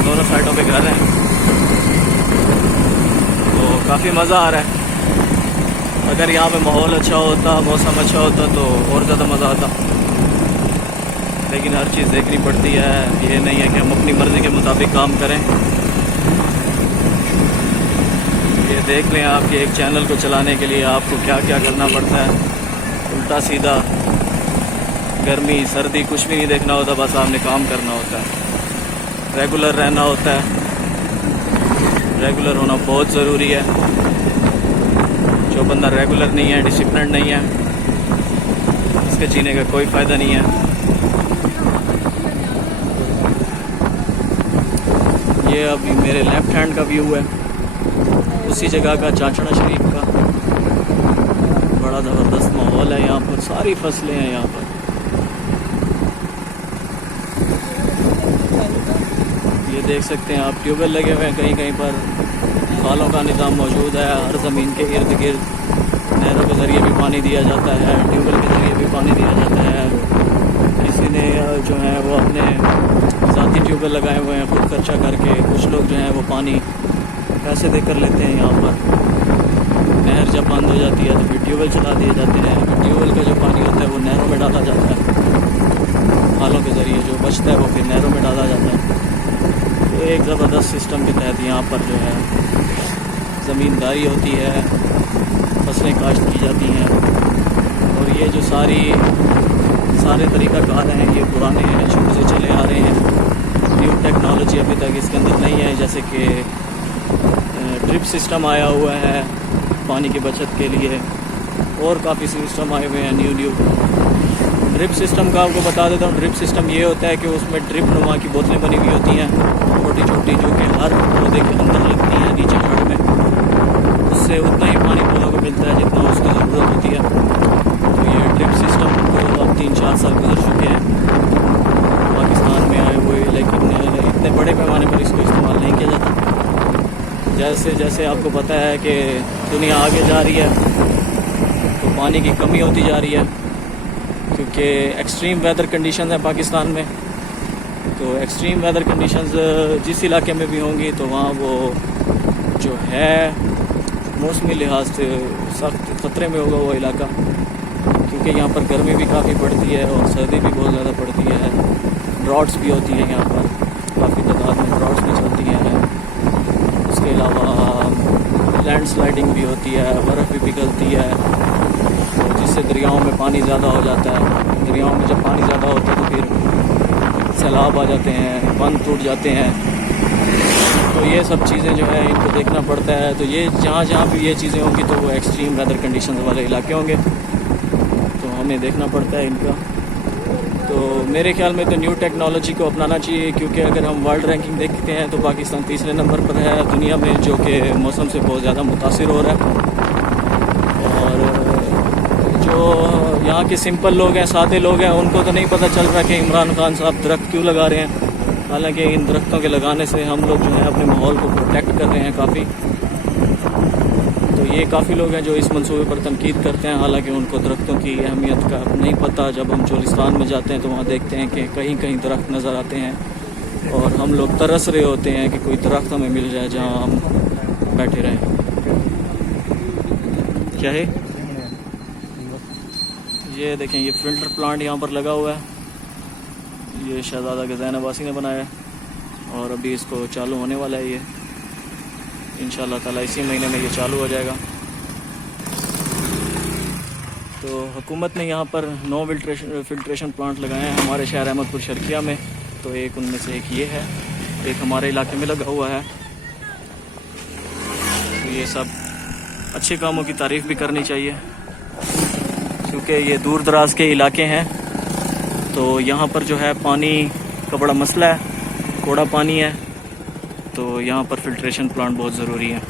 दोनों साइडों पे घर हैं। तो काफ़ी मज़ा आ रहा है। अगर यहाँ पे माहौल अच्छा होता, मौसम अच्छा होता तो और ज़्यादा मज़ा आता, लेकिन हर चीज़ देखनी पड़ती है। ये नहीं है कि हम अपनी मर्ज़ी के मुताबिक काम करें। ये देख लें आप कि एक चैनल को चलाने के लिए आपको क्या क्या करना पड़ता है। उल्टा सीधा गर्मी सर्दी कुछ भी नहीं देखना होता, बस आपने काम करना होता है, रेगुलर रहना होता है। रेगुलर होना बहुत ज़रूरी है। जो बंदा रेगुलर नहीं है, डिसिप्लिन नहीं है, उसके जीने का कोई फ़ायदा नहीं है। ये अभी मेरे लेफ़्ट हैंड का व्यू है उसी जगह का, चाचड़ा शरीफ का। बड़ा ज़बरदस्त माहौल है यहाँ पर, सारी फसलें हैं यहाँ पर। ये देख सकते हैं आप, ट्यूबवेल लगे हुए हैं कहीं कहीं पर, खालों का निज़ाम मौजूद है हर ज़मीन के इर्द गिर्द। नहरों के ज़रिए भी पानी दिया जाता है, ट्यूबवेल के ज़रिए भी पानी दिया जाता है। किसी ने जो है वो अपने ज़ाती ट्यूबवेल लगाए हुए हैं खुद खर्चा करके। कुछ लोग जो हैं वो पानी पैसे देकर लेते हैं यहाँ पर। नहर जब बंद हो जाती है तो फिर ट्यूबवेल चला दिए जाते हैं। ट्यूबवेल का जो पानी होता है वो नहरों में डाला जाता है, खालों के ज़रिए जो बचता है वो फिर नहरों में डाला जाता है। तो एक ज़बरदस्त सिस्टम के तहत यहाँ पर जो है ज़मींदारी होती है, फसलें काश्त की जाती हैं। और ये जो सारे तरीक़ाकार हैं ये पुराने हैं, शुरू से चले आ रहे हैं। न्यू टेक्नोलॉजी अभी तक इसके अंदर नहीं है, जैसे कि ड्रिप सिस्टम आया हुआ है पानी की बचत के लिए, और काफ़ी सिस्टम आए हुए हैं न्यू। ड्रिप सिस्टम का आपको बता देता हूँ। ड्रिप सिस्टम ये होता है कि उसमें ड्रिप नुमा की बोतलें बनी हुई होती हैं छोटी छोटी, जो कि हर पौधे के अंदर लगती हैं नीचे जड़ में। उससे उतना ही पानी पौधों को मिलता है जितना उसकी ज़रूरत होती है। तो ये ड्रिप सिस्टम को अब 3-4 साल गुजर चुके हैं पाकिस्तान में आए हुए, लेकिन इतने बड़े पैमाने पर इसको इस्तेमाल नहीं किया जाता। जैसे जैसे आपको पता है कि दुनिया आगे जा रही है तो पानी की कमी होती जा रही है, क्योंकि एक्सट्रीम वेदर कंडीशंस हैं पाकिस्तान में। तो एक्सट्रीम वेदर कंडीशंस जिस इलाके में भी होंगी तो वहाँ वो जो है मौसमी लिहाज से सख्त ख़तरे में होगा वो इलाका, क्योंकि यहाँ पर गर्मी भी काफ़ी पड़ती है और सर्दी भी बहुत ज़्यादा पड़ती है। ड्रॉट्स भी होती है यहाँ पर, काफ़ी तादाद में ड्रॉट्स भी चलती हैं। उसके अलावा लैंडस्लाइडिंग भी होती है, बर्फ़ भी पिघलती है, तो जिससे दरियाओं में पानी ज़्यादा हो जाता है। दरियाओं में जब पानी ज़्यादा होता है तो फिर सैलाब आ जाते हैं, बंद टूट जाते हैं। तो ये सब चीज़ें जो है इनको देखना पड़ता है। तो ये जहाँ भी ये चीज़ें होंगी तो वो एक्सट्रीम वेदर कंडीशंस वाले इलाके होंगे, तो हमें देखना पड़ता है इनका। तो मेरे ख्याल में तो न्यू टेक्नोलॉजी को अपनाना चाहिए, क्योंकि अगर हम वर्ल्ड रैंकिंग देखते हैं तो पाकिस्तान तीसरे नंबर पर है दुनिया में, जो कि मौसम से बहुत ज़्यादा मुतासिर हो रहा है। और जो यहाँ के सिंपल लोग हैं, सादे लोग हैं, उनको तो नहीं पता चल रहा कि इमरान खान साहब दरख्त क्यों लगा रहे हैं। हालांकि इन दरख्तों के लगाने से हम लोग जो है अपने माहौल को प्रोटेक्ट कर रहे हैं काफ़ी। तो ये काफ़ी लोग हैं जो इस मंसूबे पर तनकीद करते हैं, हालांकि उनको दरख्तों की अहमियत का नहीं पता। जब हम चोलिस्तान में जाते हैं तो वहाँ देखते हैं कि कहीं कहीं दरख्त नज़र आते हैं और हम लोग तरस रहे होते हैं कि कोई दरख्त हमें मिल जाए जहाँ हम बैठे रहें। क्या है ये देखें, ये फ़िल्टर प्लांट यहाँ पर लगा हुआ है। ये शहजादा गज़ैन अब्बासी ने बनाया है और अभी इसको चालू होने वाला है। ये इंशाअल्लाह ताला इसी महीने में ये चालू हो जाएगा। तो हुकूमत ने यहाँ पर 9 फिल्ट्रेशन प्लांट लगाए हैं हमारे शहर अहमदपुर शर्किया में। तो एक उनमें से एक ये है, एक हमारे इलाके में लगा हुआ है। तो ये सब अच्छे कामों की तारीफ़ भी करनी चाहिए, क्योंकि ये दूर दराज के इलाके हैं। तो यहाँ पर जो है पानी का बड़ा मसला है, कौड़ा पानी है, तो यहाँ पर फिल्ट्रेशन प्लांट बहुत ज़रूरी है।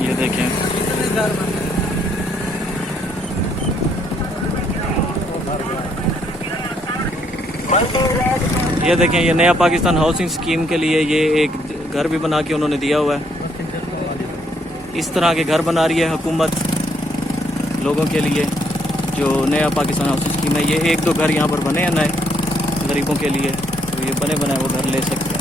ये देखें, ये देखें, ये नया पाकिस्तान हाउसिंग स्कीम के लिए ये एक घर भी बना के उन्होंने दिया हुआ है। इस तरह के घर बना रही है हुकूमत लोगों के लिए, जो नया पाकिस्तान हाउस स्कीम है। ये 1-2 घर यहाँ पर बने हैं नए गरीबों के लिए, तो ये बने बनाए वो घर ले सकते हैं।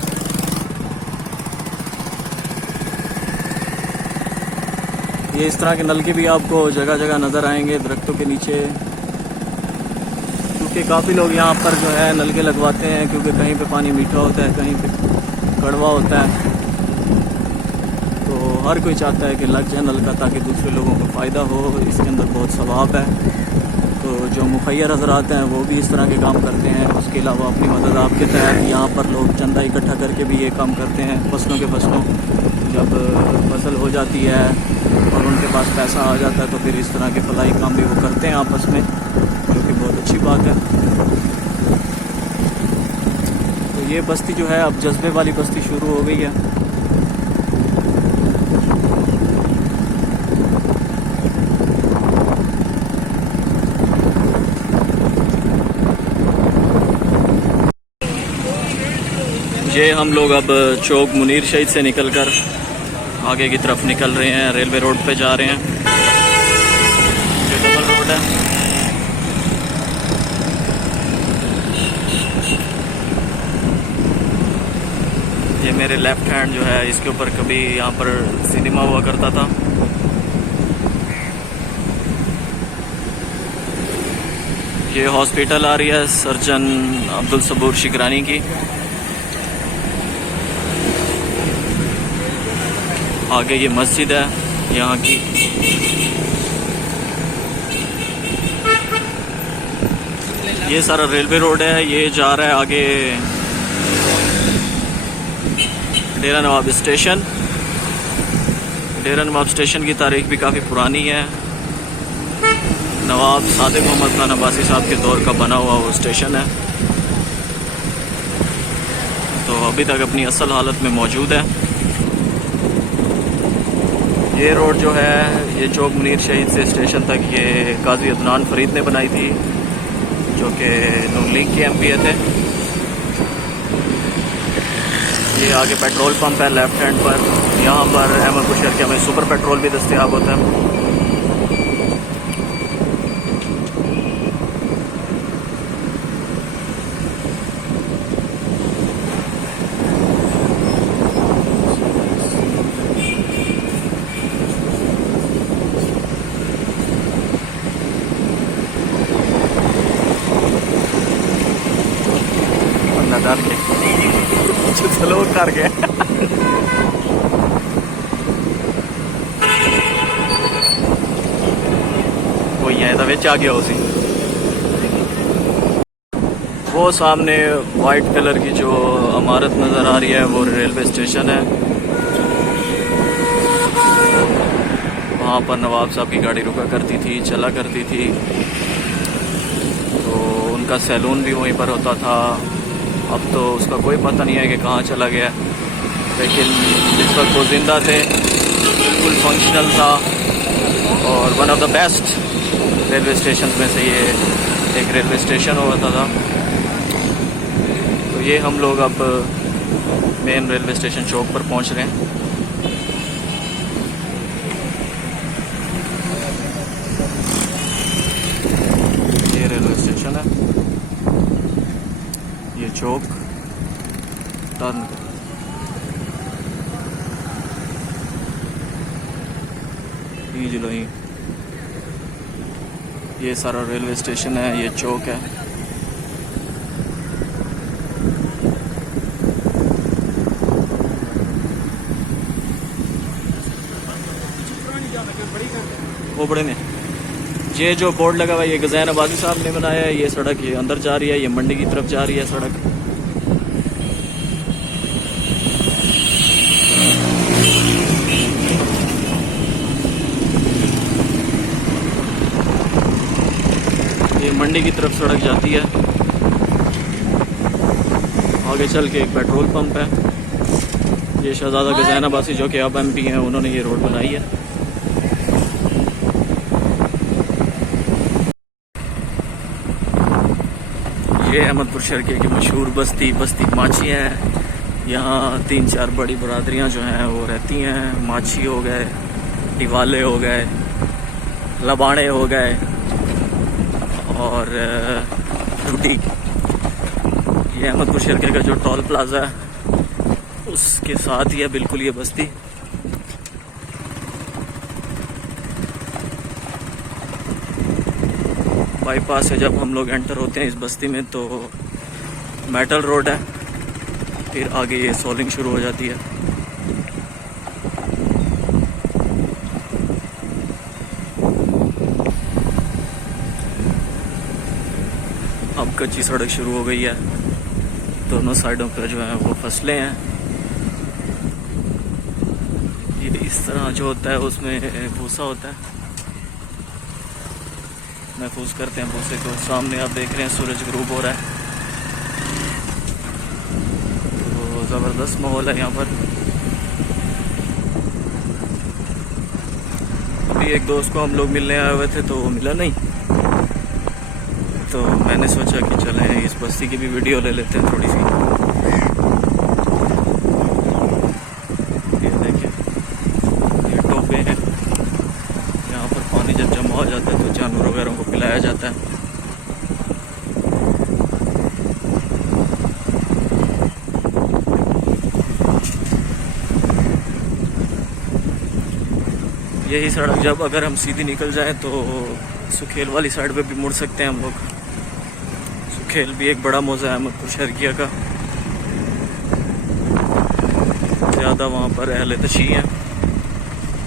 ये इस तरह के नलके भी आपको जगह जगह नज़र आएंगे दरख्तों के नीचे, क्योंकि काफ़ी लोग यहाँ पर जो है नलके लगवाते हैं, क्योंकि कहीं पे पानी मीठा होता है, कहीं पे कड़वा होता है। तो हर कोई चाहता है कि लग जाए नलका ताकि दूसरे लोगों को फ़ायदा हो, इसके अंदर बहुत सवाब है। तो जो मुखैर हज़रात हैं वो भी इस तरह के काम करते हैं। उसके अलावा अपनी मदद आपके तहत यहाँ पर लोग चंदा इकट्ठा करके भी ये काम करते हैं। फसलों जब फसल हो जाती है और उनके पास पैसा आ जाता है तो फिर इस तरह के फलाई काम भी वो करते हैं आपस में, जो कि बहुत अच्छी बात है। तो ये बस्ती जो है अब जज्बे वाली बस्ती शुरू हो गई है। ये हम लोग अब चौक मुनीर शहीद से निकलकर आगे की तरफ निकल रहे हैं, रेलवे रोड पे जा रहे हैं। ये डबल रोड है। ये मेरे लेफ्ट हैंड जो है इसके ऊपर कभी यहाँ पर सिनेमा हुआ करता था। ये हॉस्पिटल आ रही है सर्जन अब्दुल सबूर शिकरानी की। आगे ये मस्जिद है यहाँ की। ये सारा रेलवे रोड है, ये जा रहा है आगे डेरा नवाब स्टेशन। डेरा नवाब स्टेशन की तारीख भी काफ़ी पुरानी है। नवाब सादिक मोहम्मद खान अब्बासी साहब के दौर का बना हुआ वो स्टेशन है, तो अभी तक अपनी असल हालत में मौजूद है। ये रोड जो है ये चौक मुनीर शहीद से स्टेशन तक ये काजी अदनान फरीद ने बनाई थी, जो कि नून लीग के एमपी थे। ये आगे पेट्रोल पंप है लेफ्ट हैंड पर। यहाँ पर अहमदपुर शहर के हमें सुपर पेट्रोल भी दस्तयाब होता है। चलो कर गए। कोई है तो आ गया उसी। वो सामने वाइट कलर की जो इमारत नज़र आ रही है वो रेलवे स्टेशन है। वहाँ पर नवाब साहब की गाड़ी रुका करती थी, चला करती थी, तो उनका सैलून भी वहीं पर होता था। अब तो उसका कोई पता नहीं है कि कहाँ चला गया, लेकिन जिस वक्त वो ज़िंदा थे बिल्कुल फंक्शनल था और one of the best railway station में से ये एक रेलवे स्टेशन होता था। तो ये हम लोग अब मेन रेलवे स्टेशन चौक पर पहुंच रहे हैं। ये रेलवे स्टेशन है, ये चौक टर्न। ये सारा रेलवे स्टेशन है, ये चौक है। वो बड़े में ये जो बोर्ड लगा हुआ है ये गज़ैन आबादी साहब ने बनाया है। ये सड़क ये अंदर जा रही है, ये मंडी की तरफ जा रही है सड़क। ये मंडी की तरफ सड़क जाती है। आगे चल के एक पेट्रोल पंप है। ये शहजादा गज़ैन आबादी जो कि अब एमपी हैं, उन्होंने ये रोड बनाई है। ये अहमदपुर शहर की मशहूर बस्ती माची है। यहाँ 3-4 बड़ी बरादरियाँ जो हैं वो रहती हैं। माछी हो गए, टिवाले हो गए, लबाड़े हो गए और टूटी। ये अहमदपुर शरके का जो टोल प्लाजा है उसके साथ ही है बिल्कुल ये बस्ती। बाईपास से जब हम लोग एंटर होते हैं इस बस्ती में तो मेटल रोड है, फिर आगे ये सोलिंग शुरू हो जाती है। अब कच्ची सड़क शुरू हो गई है, दोनों साइडों पर जो है वो फसलें हैं। ये इस तरह जो होता है उसमें भूसा होता है, महफूज करते हैं भूसे को। सामने आप देख रहे हैं सूरज ग्रूब हो रहा है, तो ज़बरदस्त माहौल है यहाँ पर। अभी एक दोस्त को हम लोग मिलने आए हुए थे तो वो मिला नहीं, तो मैंने सोचा कि चलें इस बस्ती की भी वीडियो ले लेते हैं थोड़ी सी। ये देखिए ये टोपे हैं, यहाँ पर पानी जब जमा हो जाता है तो जानवर वगैरह को पिलाया जाता है। यही सड़क जब अगर हम सीधी निकल जाएं तो सुखेल वाली साइड पे भी मुड़ सकते हैं हम लोग। सुखेल भी एक बड़ा मौजा है अहमदपुर शरकिया का। ज़्यादा वहाँ पर अहले तशी हैं,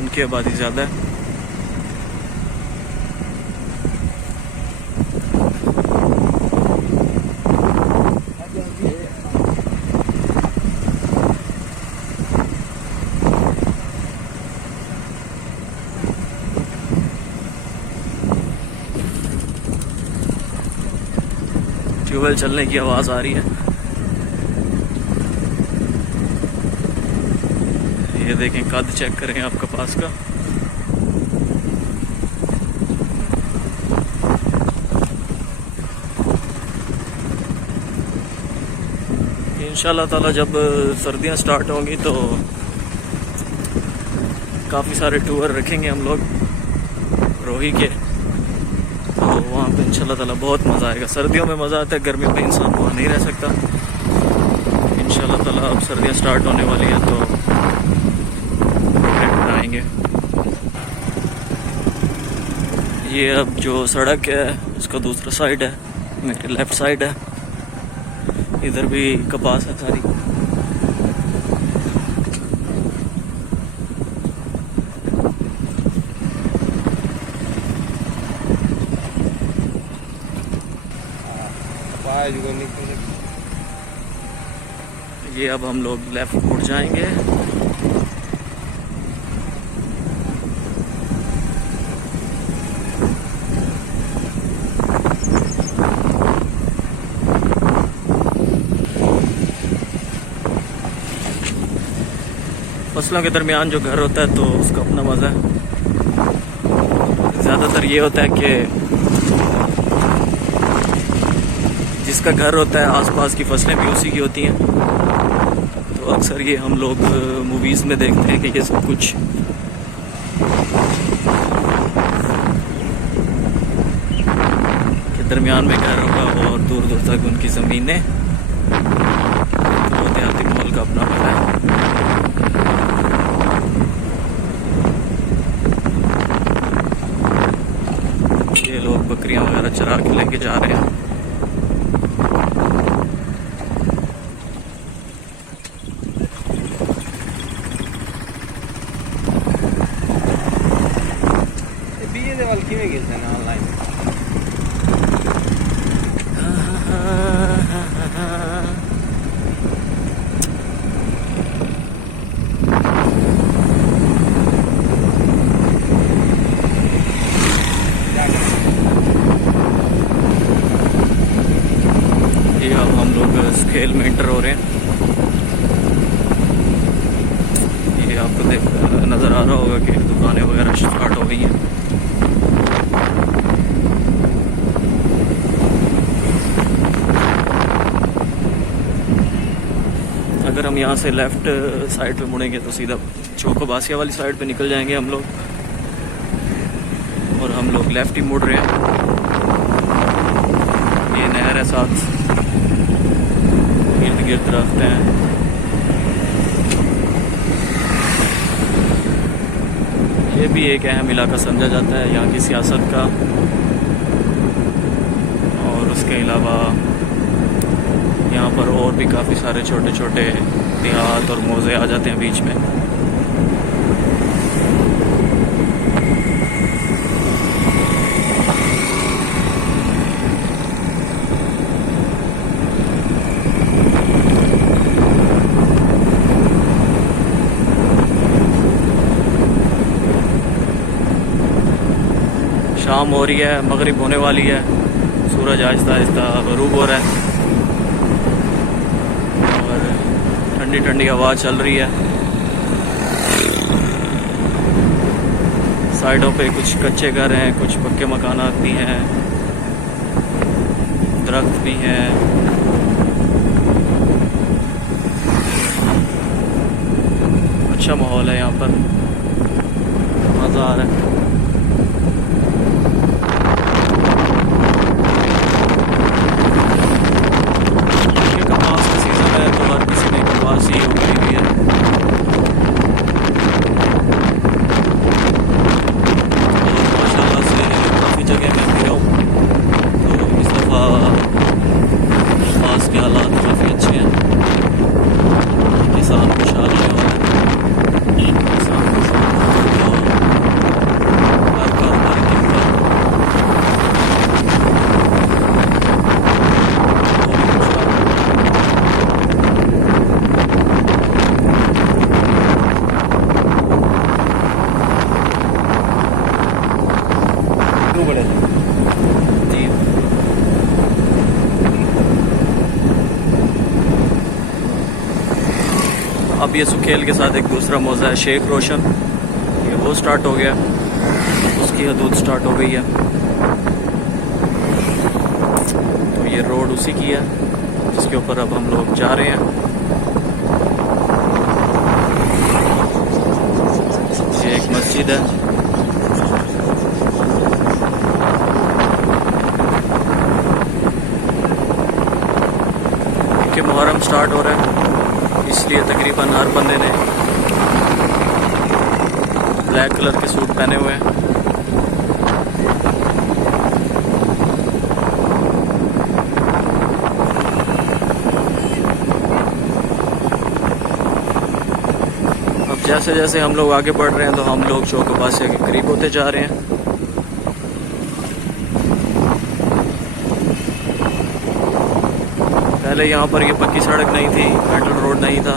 उनकी आबादी ज़्यादा है। ट्यूबवेल चलने की आवाज़ आ रही है। ये देखें, कद चेक करें आप कपास का। इंशाल्लाह ताला जब सर्दियां स्टार्ट होंगी तो काफ़ी सारे टूर रखेंगे हम लोग रोही के, तो वहाँ पे इंशाल्लाह ताला बहुत मज़ा आएगा। सर्दियों में मज़ा आता है, गर्मी में इंसान वहाँ नहीं रह सकता। इंशाल्लाह ताला अब सर्दियाँ स्टार्ट होने वाली हैं तो बनाएंगे। ये अब जो सड़क है उसका दूसरा साइड है, मेरे लेफ़्ट साइड है, इधर भी कपास है सारी। ये अब हम लोग लेफ्ट मुड़ जाएंगे। फसलों के दरमियान जो घर होता है तो उसका अपना मज़ा है। ज़्यादातर ये होता है कि जिसका घर होता है आसपास की फसलें भी उसी की होती हैं, तो अक्सर ये हम लोग मूवीज़ में देखते हैं कि ये सब कुछ के दरमियान में घर होगा और दूर दूर तक उनकी ज़मीनें, तो देहाती माहौल का अपना मज़ा है। ये लोग बकरियां वगैरह चरा के लेके जा रहे हैं। खेल में एंटर हो रहे हैं। ये आपको देख नज़र आ रहा होगा कि दुकानें वगैरह स्टार्ट हो गई हैं। अगर हम यहाँ से लेफ़्ट साइड पे मुड़ेंगे तो सीधा चौकोबासिया वाली साइड पे निकल जाएंगे हम लोग, और हम लोग लेफ़्ट ही मुड़ रहे हैं। ये नहर है, साथ इर्द गिर्द दरख्त हैं। ये भी एक अहम इलाका समझा जाता है यहाँ की सियासत का। और उसके अलावा यहाँ पर और भी काफ़ी सारे छोटे छोटे देहात और मौज़े आ जाते हैं बीच में। शाम हो रही है, मगरिब होने वाली है, सूरज आहिस्ता आहिस्ता गरूब हो रहा है और ठंडी ठंडी हवा चल रही है। साइडों पे कुछ कच्चे घर हैं, कुछ पक्के मकानात भी हैं, दरख्त भी हैं। अच्छा माहौल है यहाँ पर, मज़ा आ रहा है। अब ये सुखेल के साथ एक दूसरा मौज़ा है शेख रोशन, ये वो स्टार्ट हो गया, उसकी हदूद स्टार्ट हो गई है। तो ये रोड उसी की है जिसके ऊपर अब हम लोग जा रहे हैं। ये एक मस्जिद है, कि मुहर्रम स्टार्ट हो रहा है इसलिए तकरीबन हर बंदे ने ब्लैक कलर के सूट पहने हुए हैं। अब जैसे जैसे हम लोग आगे बढ़ रहे हैं तो हम लोग चौकोबासिया के करीब होते जा रहे हैं। पहले यहाँ पर ये पक्की सड़क नहीं थी, मेटल रोड नहीं था,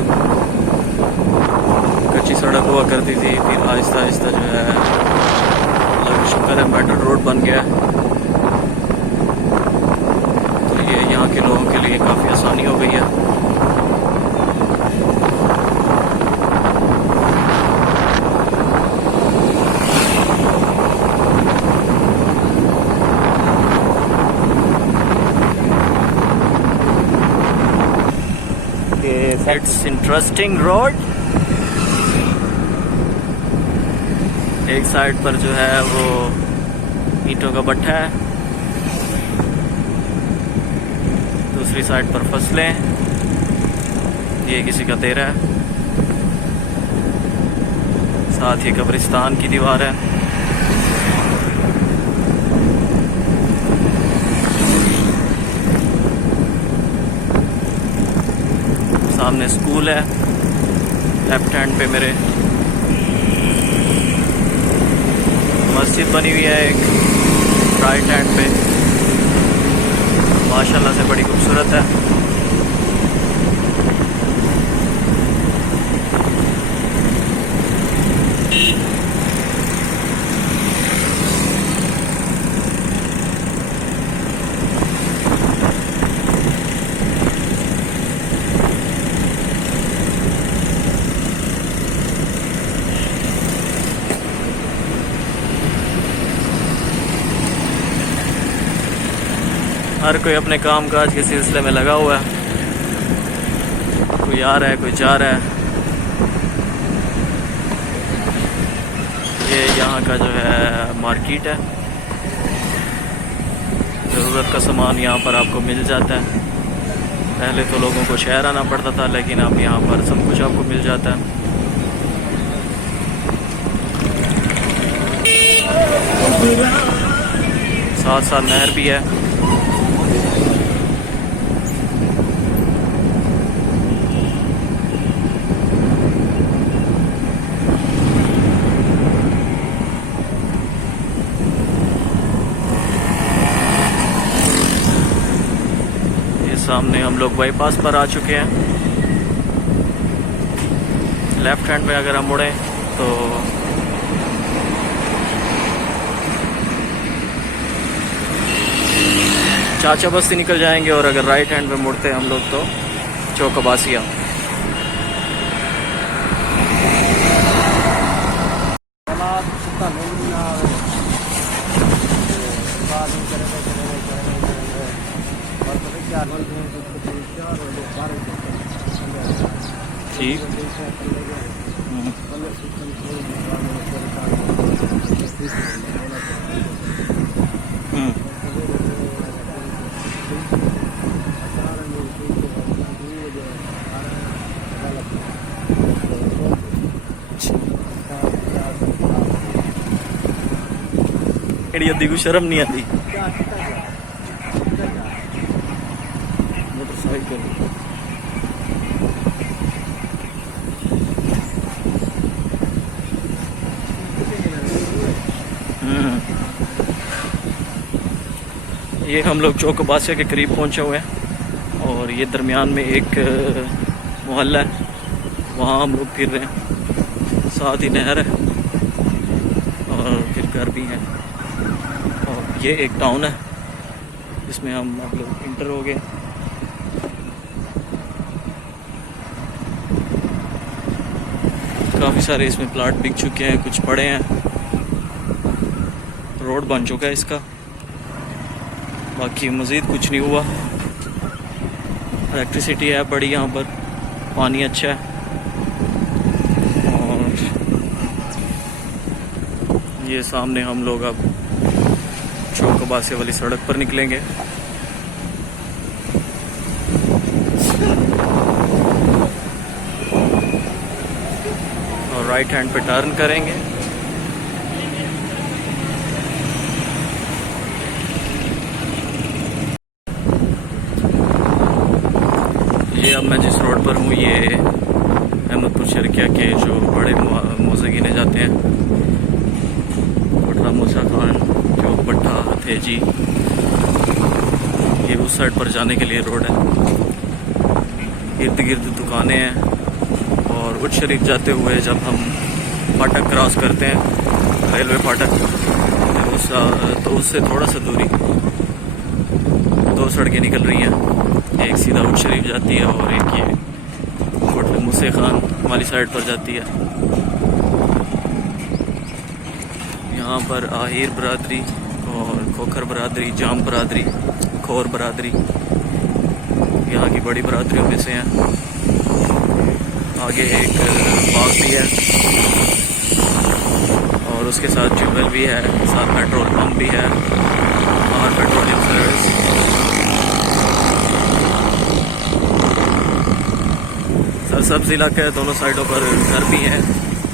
कच्ची सड़क हुआ करती थी। फिर आहिस्ता आहिस्ता जो है, अल्लाह का शुक्र है, मेटल रोड बन गया। तो ये यहाँ के लोगों के लिए काफ़ी आसानी हो गई है। It's interesting road. एक साइड पर जो है वो ईंटों का भट्ठा है, दूसरी साइड पर फसलें, ये किसी का तेरा है, साथ ही कब्रिस्तान की दीवार है। सामने स्कूल है लेफ्ट हैंड पे मेरे, मस्जिद बनी हुई है एक राइट हैंड पे, माशाल्लाह से बड़ी खूबसूरत है। हर कोई अपने काम काज के सिलसिले में लगा हुआ है। कोई आ रहा है, कोई जा रहा है। ये यहाँ का जो है मार्केट है। ज़रूरत का सामान यहाँ पर आपको मिल जाता है। पहले तो लोगों को शहर आना पड़ता था, लेकिन अब यहाँ पर सब कुछ आपको मिल जाता है। साथ साथ नहर भी है। सामने हम लोग बाईपास पर आ चुके हैं। लेफ्ट हैंड में अगर हम मुड़ें तो चाचा बस्ती निकल जाएंगे, और अगर राइट हैंड में मुड़ते हैं हम लोग तो चौक अब्बासिया। ठीक। एड़ी अद्धी को शर्म नहीं आती। मोटरसाइकिल ये हम लोग चौक अब्बासिया के करीब पहुंचे हुए हैं, और ये दरमियान में एक मोहल्ला है, वहाँ हम लोग फिर रहे हैं। साथ ही नहर है और फिर घर भी हैं, और ये एक टाउन है जिसमें हम लोग इंटर हो गए। काफ़ी सारे इसमें प्लाट बिक चुके हैं, कुछ पड़े हैं। रोड बन चुका है इसका, बाकी मज़ीद कुछ नहीं हुआ। इलेक्ट्रिसिटी है बड़ी यहाँ पर, पानी अच्छा है, और ये सामने हम लोग अब चौक अब्बासिया वाली सड़क पर निकलेंगे। और राइट हैंड पे टर्न करेंगे। ये अब मैं जिस रोड पर हूँ ये अहमदपुर शर्किया के जो बड़े मौजे गिने जाते हैं, कोटला मूसा खान, चौक भट्टा, हथेजी, ये उस साइड पर जाने के लिए रोड है। इर्द गिर्द दुकानें हैं, और उच्च शरीफ जाते हुए जब हम फाटक क्रॉस करते हैं, रेलवे फाटक, तो उससे थोड़ा सा दूरी दो सड़कें निकल रही हैं। एक सीधा उच्च शरीफ जाती है, और एक ये कोटला मूसा खान वाली साइड पर जाती है। यहाँ पर आहिर बरादरी और खोखर बरादरी, जाम बरादरी, खोर बरादरी यहाँ की बड़ी बरादरियों में से हैं। आगे एक बाग भी है, और उसके साथ ट्यूबवेल भी है, साथ पेट्रोल पंप भी है और पेट्रोलियम सर्विस। सरसब्ज इलाका है, दोनों साइडों पर घर भी हैं,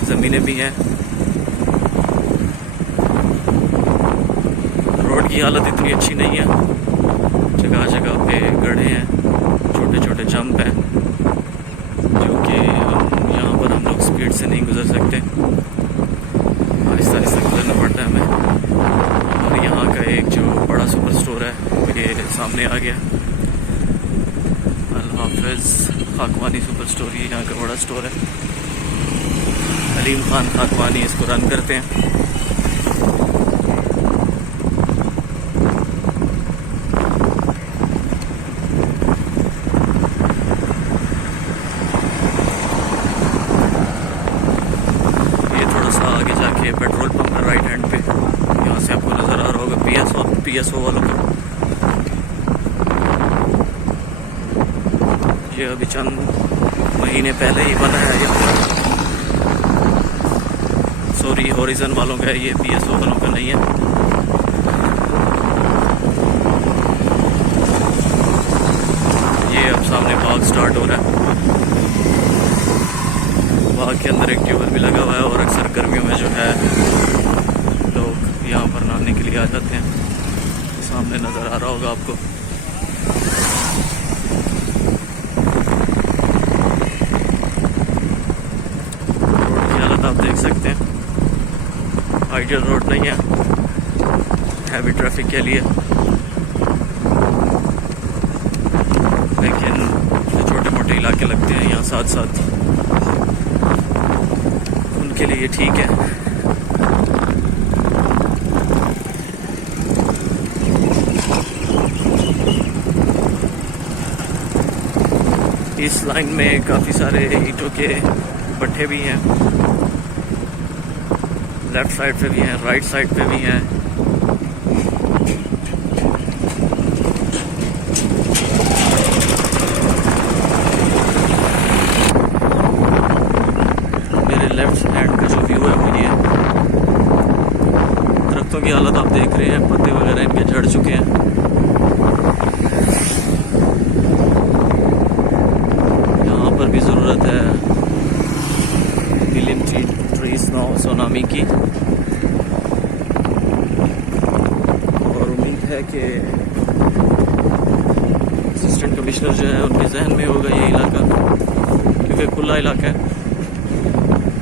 ज़मीनें भी हैं। रोड की हालत इतनी अच्छी नहीं है, जगह जगह पे गड्ढे हैं, छोटे छोटे जंप हैं, जो कि यहाँ पर हम लोग स्पीड से नहीं गुजर सकते, आहिस्ता आहिस्ता गुजरना पड़ता है हमें। और यहाँ का एक जो बड़ा सुपर स्टोर है ये सामने आ गया, अल हाफिज़ खाकवानी सुपर स्टोर, ये यहाँ का बड़ा स्टोर है। अलीम खान खाकवानी इसको रन करते हैं। ये थोड़ा सा आगे जाके पेट्रोल पंप है राइट हैंड पे, यहाँ से आपको नज़र आ रहा होगा पीएसओ वालों का। ये अभी चंद महीने पहले ही बना है यहाँ पर। सॉरी, हॉरिजन वालों का है ये, PSO वालों का नहीं है। ये अब सामने बाग स्टार्ट हो रहा है। बाग के अंदर एक ट्यूबवेल भी लगा हुआ है और अक्सर गर्मियों में जो है लोग यहाँ पर नहाने के लिए आ जाते हैं। सामने नज़र आ रहा होगा आपको। रोड की हालत आप देख सकते हैं, आइडियल रोड नहीं है हैवी ट्रैफिक के लिए, लेकिन जो छोटे मोटे इलाके लगते हैं यहाँ साथ साथ, उनके लिए ठीक है। इस लाइन में काफ़ी सारे ईंटों के भट्ठे भी हैं, लेफ्ट साइड पे भी हैं, राइट साइड पे भी हैं। मेरे लेफ्ट हैंड का जो व्यू है वो ये है। दरख्तों की हालत आप देख रहे हैं, पत्ते वगैरह इनके झड़ चुके हैं। भी ज़रूरत है नीम ट्री सोनामी की, और उम्मीद है कि असिस्टेंट कमिश्नर जो है उनके जहन में होगा ये इलाका, क्योंकि खुला इलाका है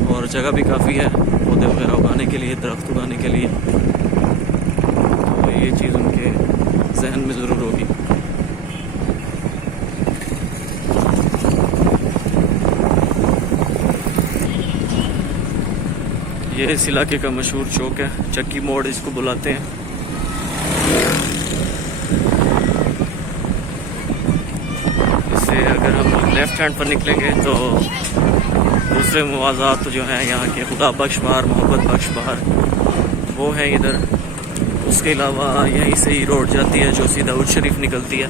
और जगह भी काफ़ी है पौधे वगैरह उगाने के लिए, दरख्त उगाने के लिए। तो ये चीज़ उनके जहन में ज़रूर होगी। ये इस इलाके का मशहूर चौक है, चक्की मोड़ इसको बुलाते हैं। इससे अगर हम लेफ्ट हैंड पर निकलेंगे तो दूसरे मुवाज़ात जो हैं यहाँ के, खुदा बख्श बार, मोहब्बत बख्श बार, वो हैं इधर। उसके अलावा यहीं से ही रोड जाती है जो सीधा उर्ज शरीफ निकलती है।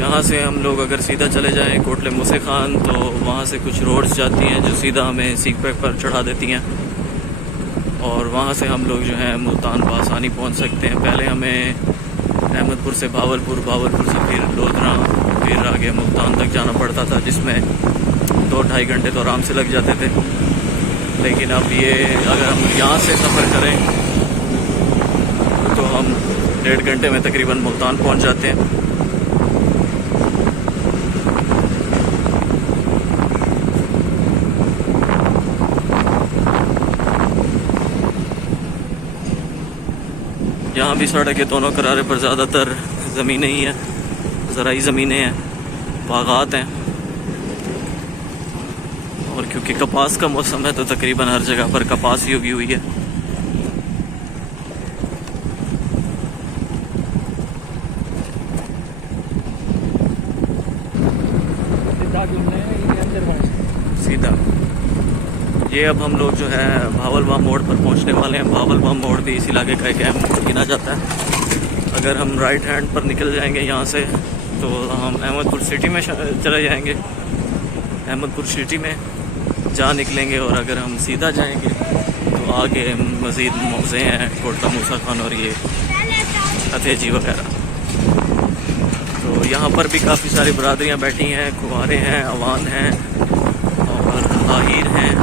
यहाँ से हम लोग अगर सीधा चले जाएं कोटले मूसे खान, तो वहाँ से कुछ रोड्स जाती हैं जो सीधा हमें सीक पैक पर चढ़ा देती हैं, और वहाँ से हम लोग जो है मुल्तान बआसानी पहुँच सकते हैं। पहले हमें अहमदपुर से भावलपुर, भावलपुर से फिर लोधरा, फिर आगे मुल्तान तक जाना पड़ता था, जिसमें 2-2.5 घंटे तो आराम से लग जाते थे। लेकिन अब ये अगर हम यहाँ से सफ़र करें तो हम 1.5 घंटे में तकरीबन मुल्तान पहुँच जाते हैं। यहाँ भी सड़क के दोनों किनारे पर ज़्यादातर ज़मीनें ही हैं, ज़राई ज़मीनें हैं, बागात हैं, और क्योंकि कपास का मौसम है तो तकरीबन हर जगह पर कपास ही उगी हुई है। सीधा ये अब हम लोग जो है भावलवा मोड़ पर पहुंचने वाले हैं। भावलवा मोड़ भी इस इलाके का एक अहम गिना जाता है। अगर हम राइट हैंड पर निकल जाएंगे यहाँ से तो हम अहमदपुर सिटी में चले जाएंगे, अहमदपुर सिटी में जा निकलेंगे। और अगर हम सीधा जाएंगे तो आगे मज़ीद मौज़े हैं, कोटला मूसा खान और ये अतेजी वगैरह। तो यहाँ पर भी काफ़ी सारी बरादरियाँ बैठी हैं, कुंवारे हैं, अवान हैं और आहिर हैं।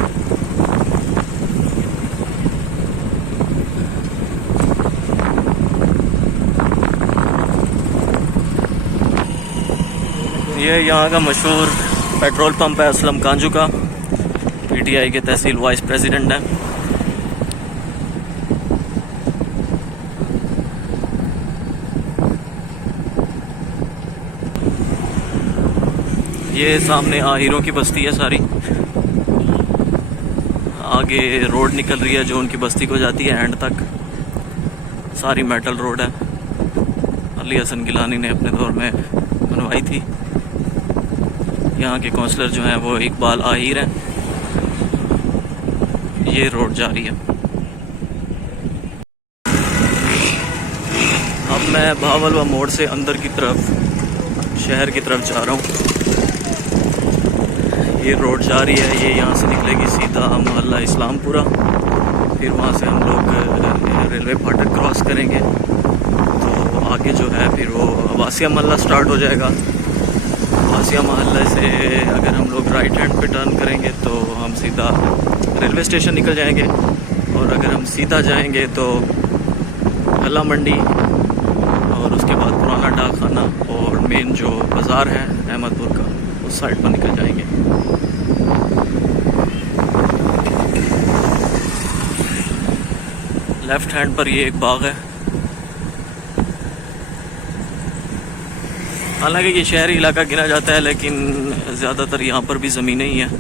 ये यहाँ का मशहूर पेट्रोल पंप है असलम कांजू का, PTI के तहसील वाइस प्रेसिडेंट हैं। ये सामने आहिरों की बस्ती है सारी, आगे रोड निकल रही है जो उनकी बस्ती को जाती है एंड तक, सारी मेटल रोड है। अली हसन गिलानी ने अपने दौर में बनवाई थी। यहाँ के काउंसलर जो हैं वो इकबाल आहिर हैं। ये रोड जा रही है। अब मैं भावलवा मोड़ से अंदर की तरफ शहर की तरफ जा रहा हूँ। ये रोड जा रही है, ये यहाँ से निकलेगी सीधा मोहल्ला इस्लामपुरा, फिर वहाँ से हम लोग रेलवे फाटक क्रॉस करेंगे तो आगे जो है फिर वो अब्बासिया मोहल्ला स्टार्ट हो जाएगा। अब्बासिया मोहल्ले से अगर हम लोग राइट हैंड पे टर्न करेंगे तो हम सीधा रेलवे स्टेशन निकल जाएंगे, और अगर हम सीधा जाएंगे तो गला मंडी और उसके बाद पुराना डाकखाना और मेन जो बाज़ार है अहमदपुर का उस साइड पर निकल जाएंगे। लेफ़्ट हैंड पर ये एक बाग है। हालांकि ये शहरी इलाका गिना जाता है लेकिन ज़्यादातर यहाँ पर भी ज़मीनें ही हैं।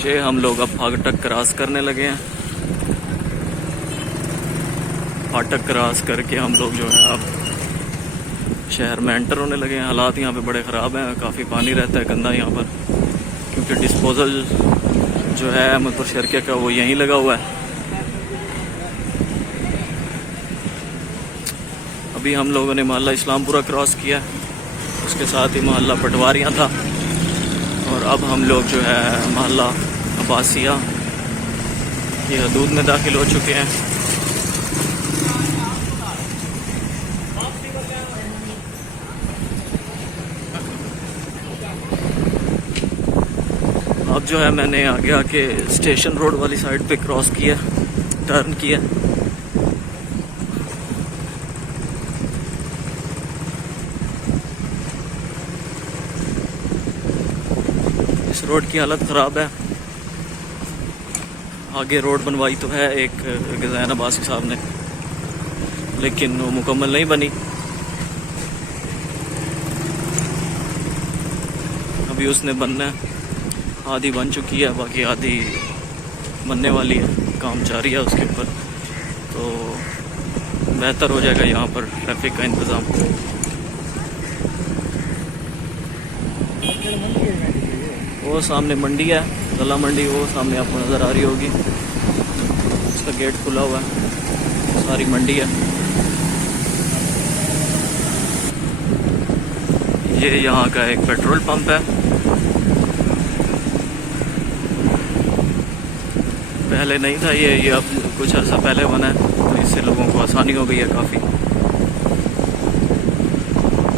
ये हम लोग अब फाटक क्रॉस करने लगे हैं। फाटक क्रॉस करके हम लोग जो है अब शहर में एंटर होने लगे हैं। हालात यहाँ पे बड़े ख़राब हैं, काफ़ी पानी रहता है गंदा यहाँ पर, क्योंकि डिस्पोज़ल जो है अहमदपुर शर्के का वो यहीं लगा हुआ है। अभी हम लोगों ने मोहल्ला इस्लामपुरा क्रॉस किया, उसके साथ ही मोहल्ला पटवारियाँ था, और अब हम लोग जो है मोहल्ला अब्बासिया की हदूद में दाखिल हो चुके हैं। अब जो है मैंने आगे आके स्टेशन रोड वाली साइड पे क्रॉस किया, टर्न किया। इस रोड की हालत ख़राब है। आगे रोड बनवाई तो है एक ग़ज़ैन अब्बासी साहब ने, लेकिन वो मुकम्मल नहीं बनी। अभी उसने बनना है, आधी बन चुकी है, बाकी आधी बनने वाली है, काम जारी है उसके ऊपर, तो बेहतर हो जाएगा यहाँ पर ट्रैफिक का इंतज़ाम। वो सामने मंडी है, गला मंडी, वो सामने आपको नज़र आ रही होगी, उसका गेट खुला हुआ है, सारी मंडी है। ये यहाँ का एक पेट्रोल पंप है। पहले नहीं था ये अब कुछ अर्सा पहले बना है, तो इससे लोगों को आसानी हो गई है काफ़ी।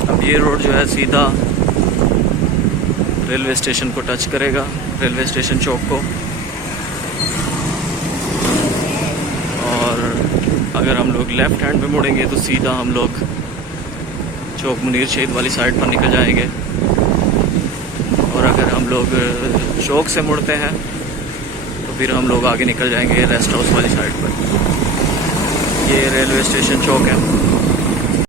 अब ये रोड जो है सीधा रेलवे स्टेशन को टच करेगा, रेलवे स्टेशन चौक को, और अगर हम लोग लेफ़्ट हैंड पे मुड़ेंगे तो सीधा हम लोग चौक मुनीर शहीद वाली साइड पर निकल जाएंगे, और अगर हम लोग चौक से मुड़ते हैं तो फिर हम लोग आगे निकल जाएंगे रेस्ट हाउस वाली साइड पर। ये रेलवे स्टेशन चौक है।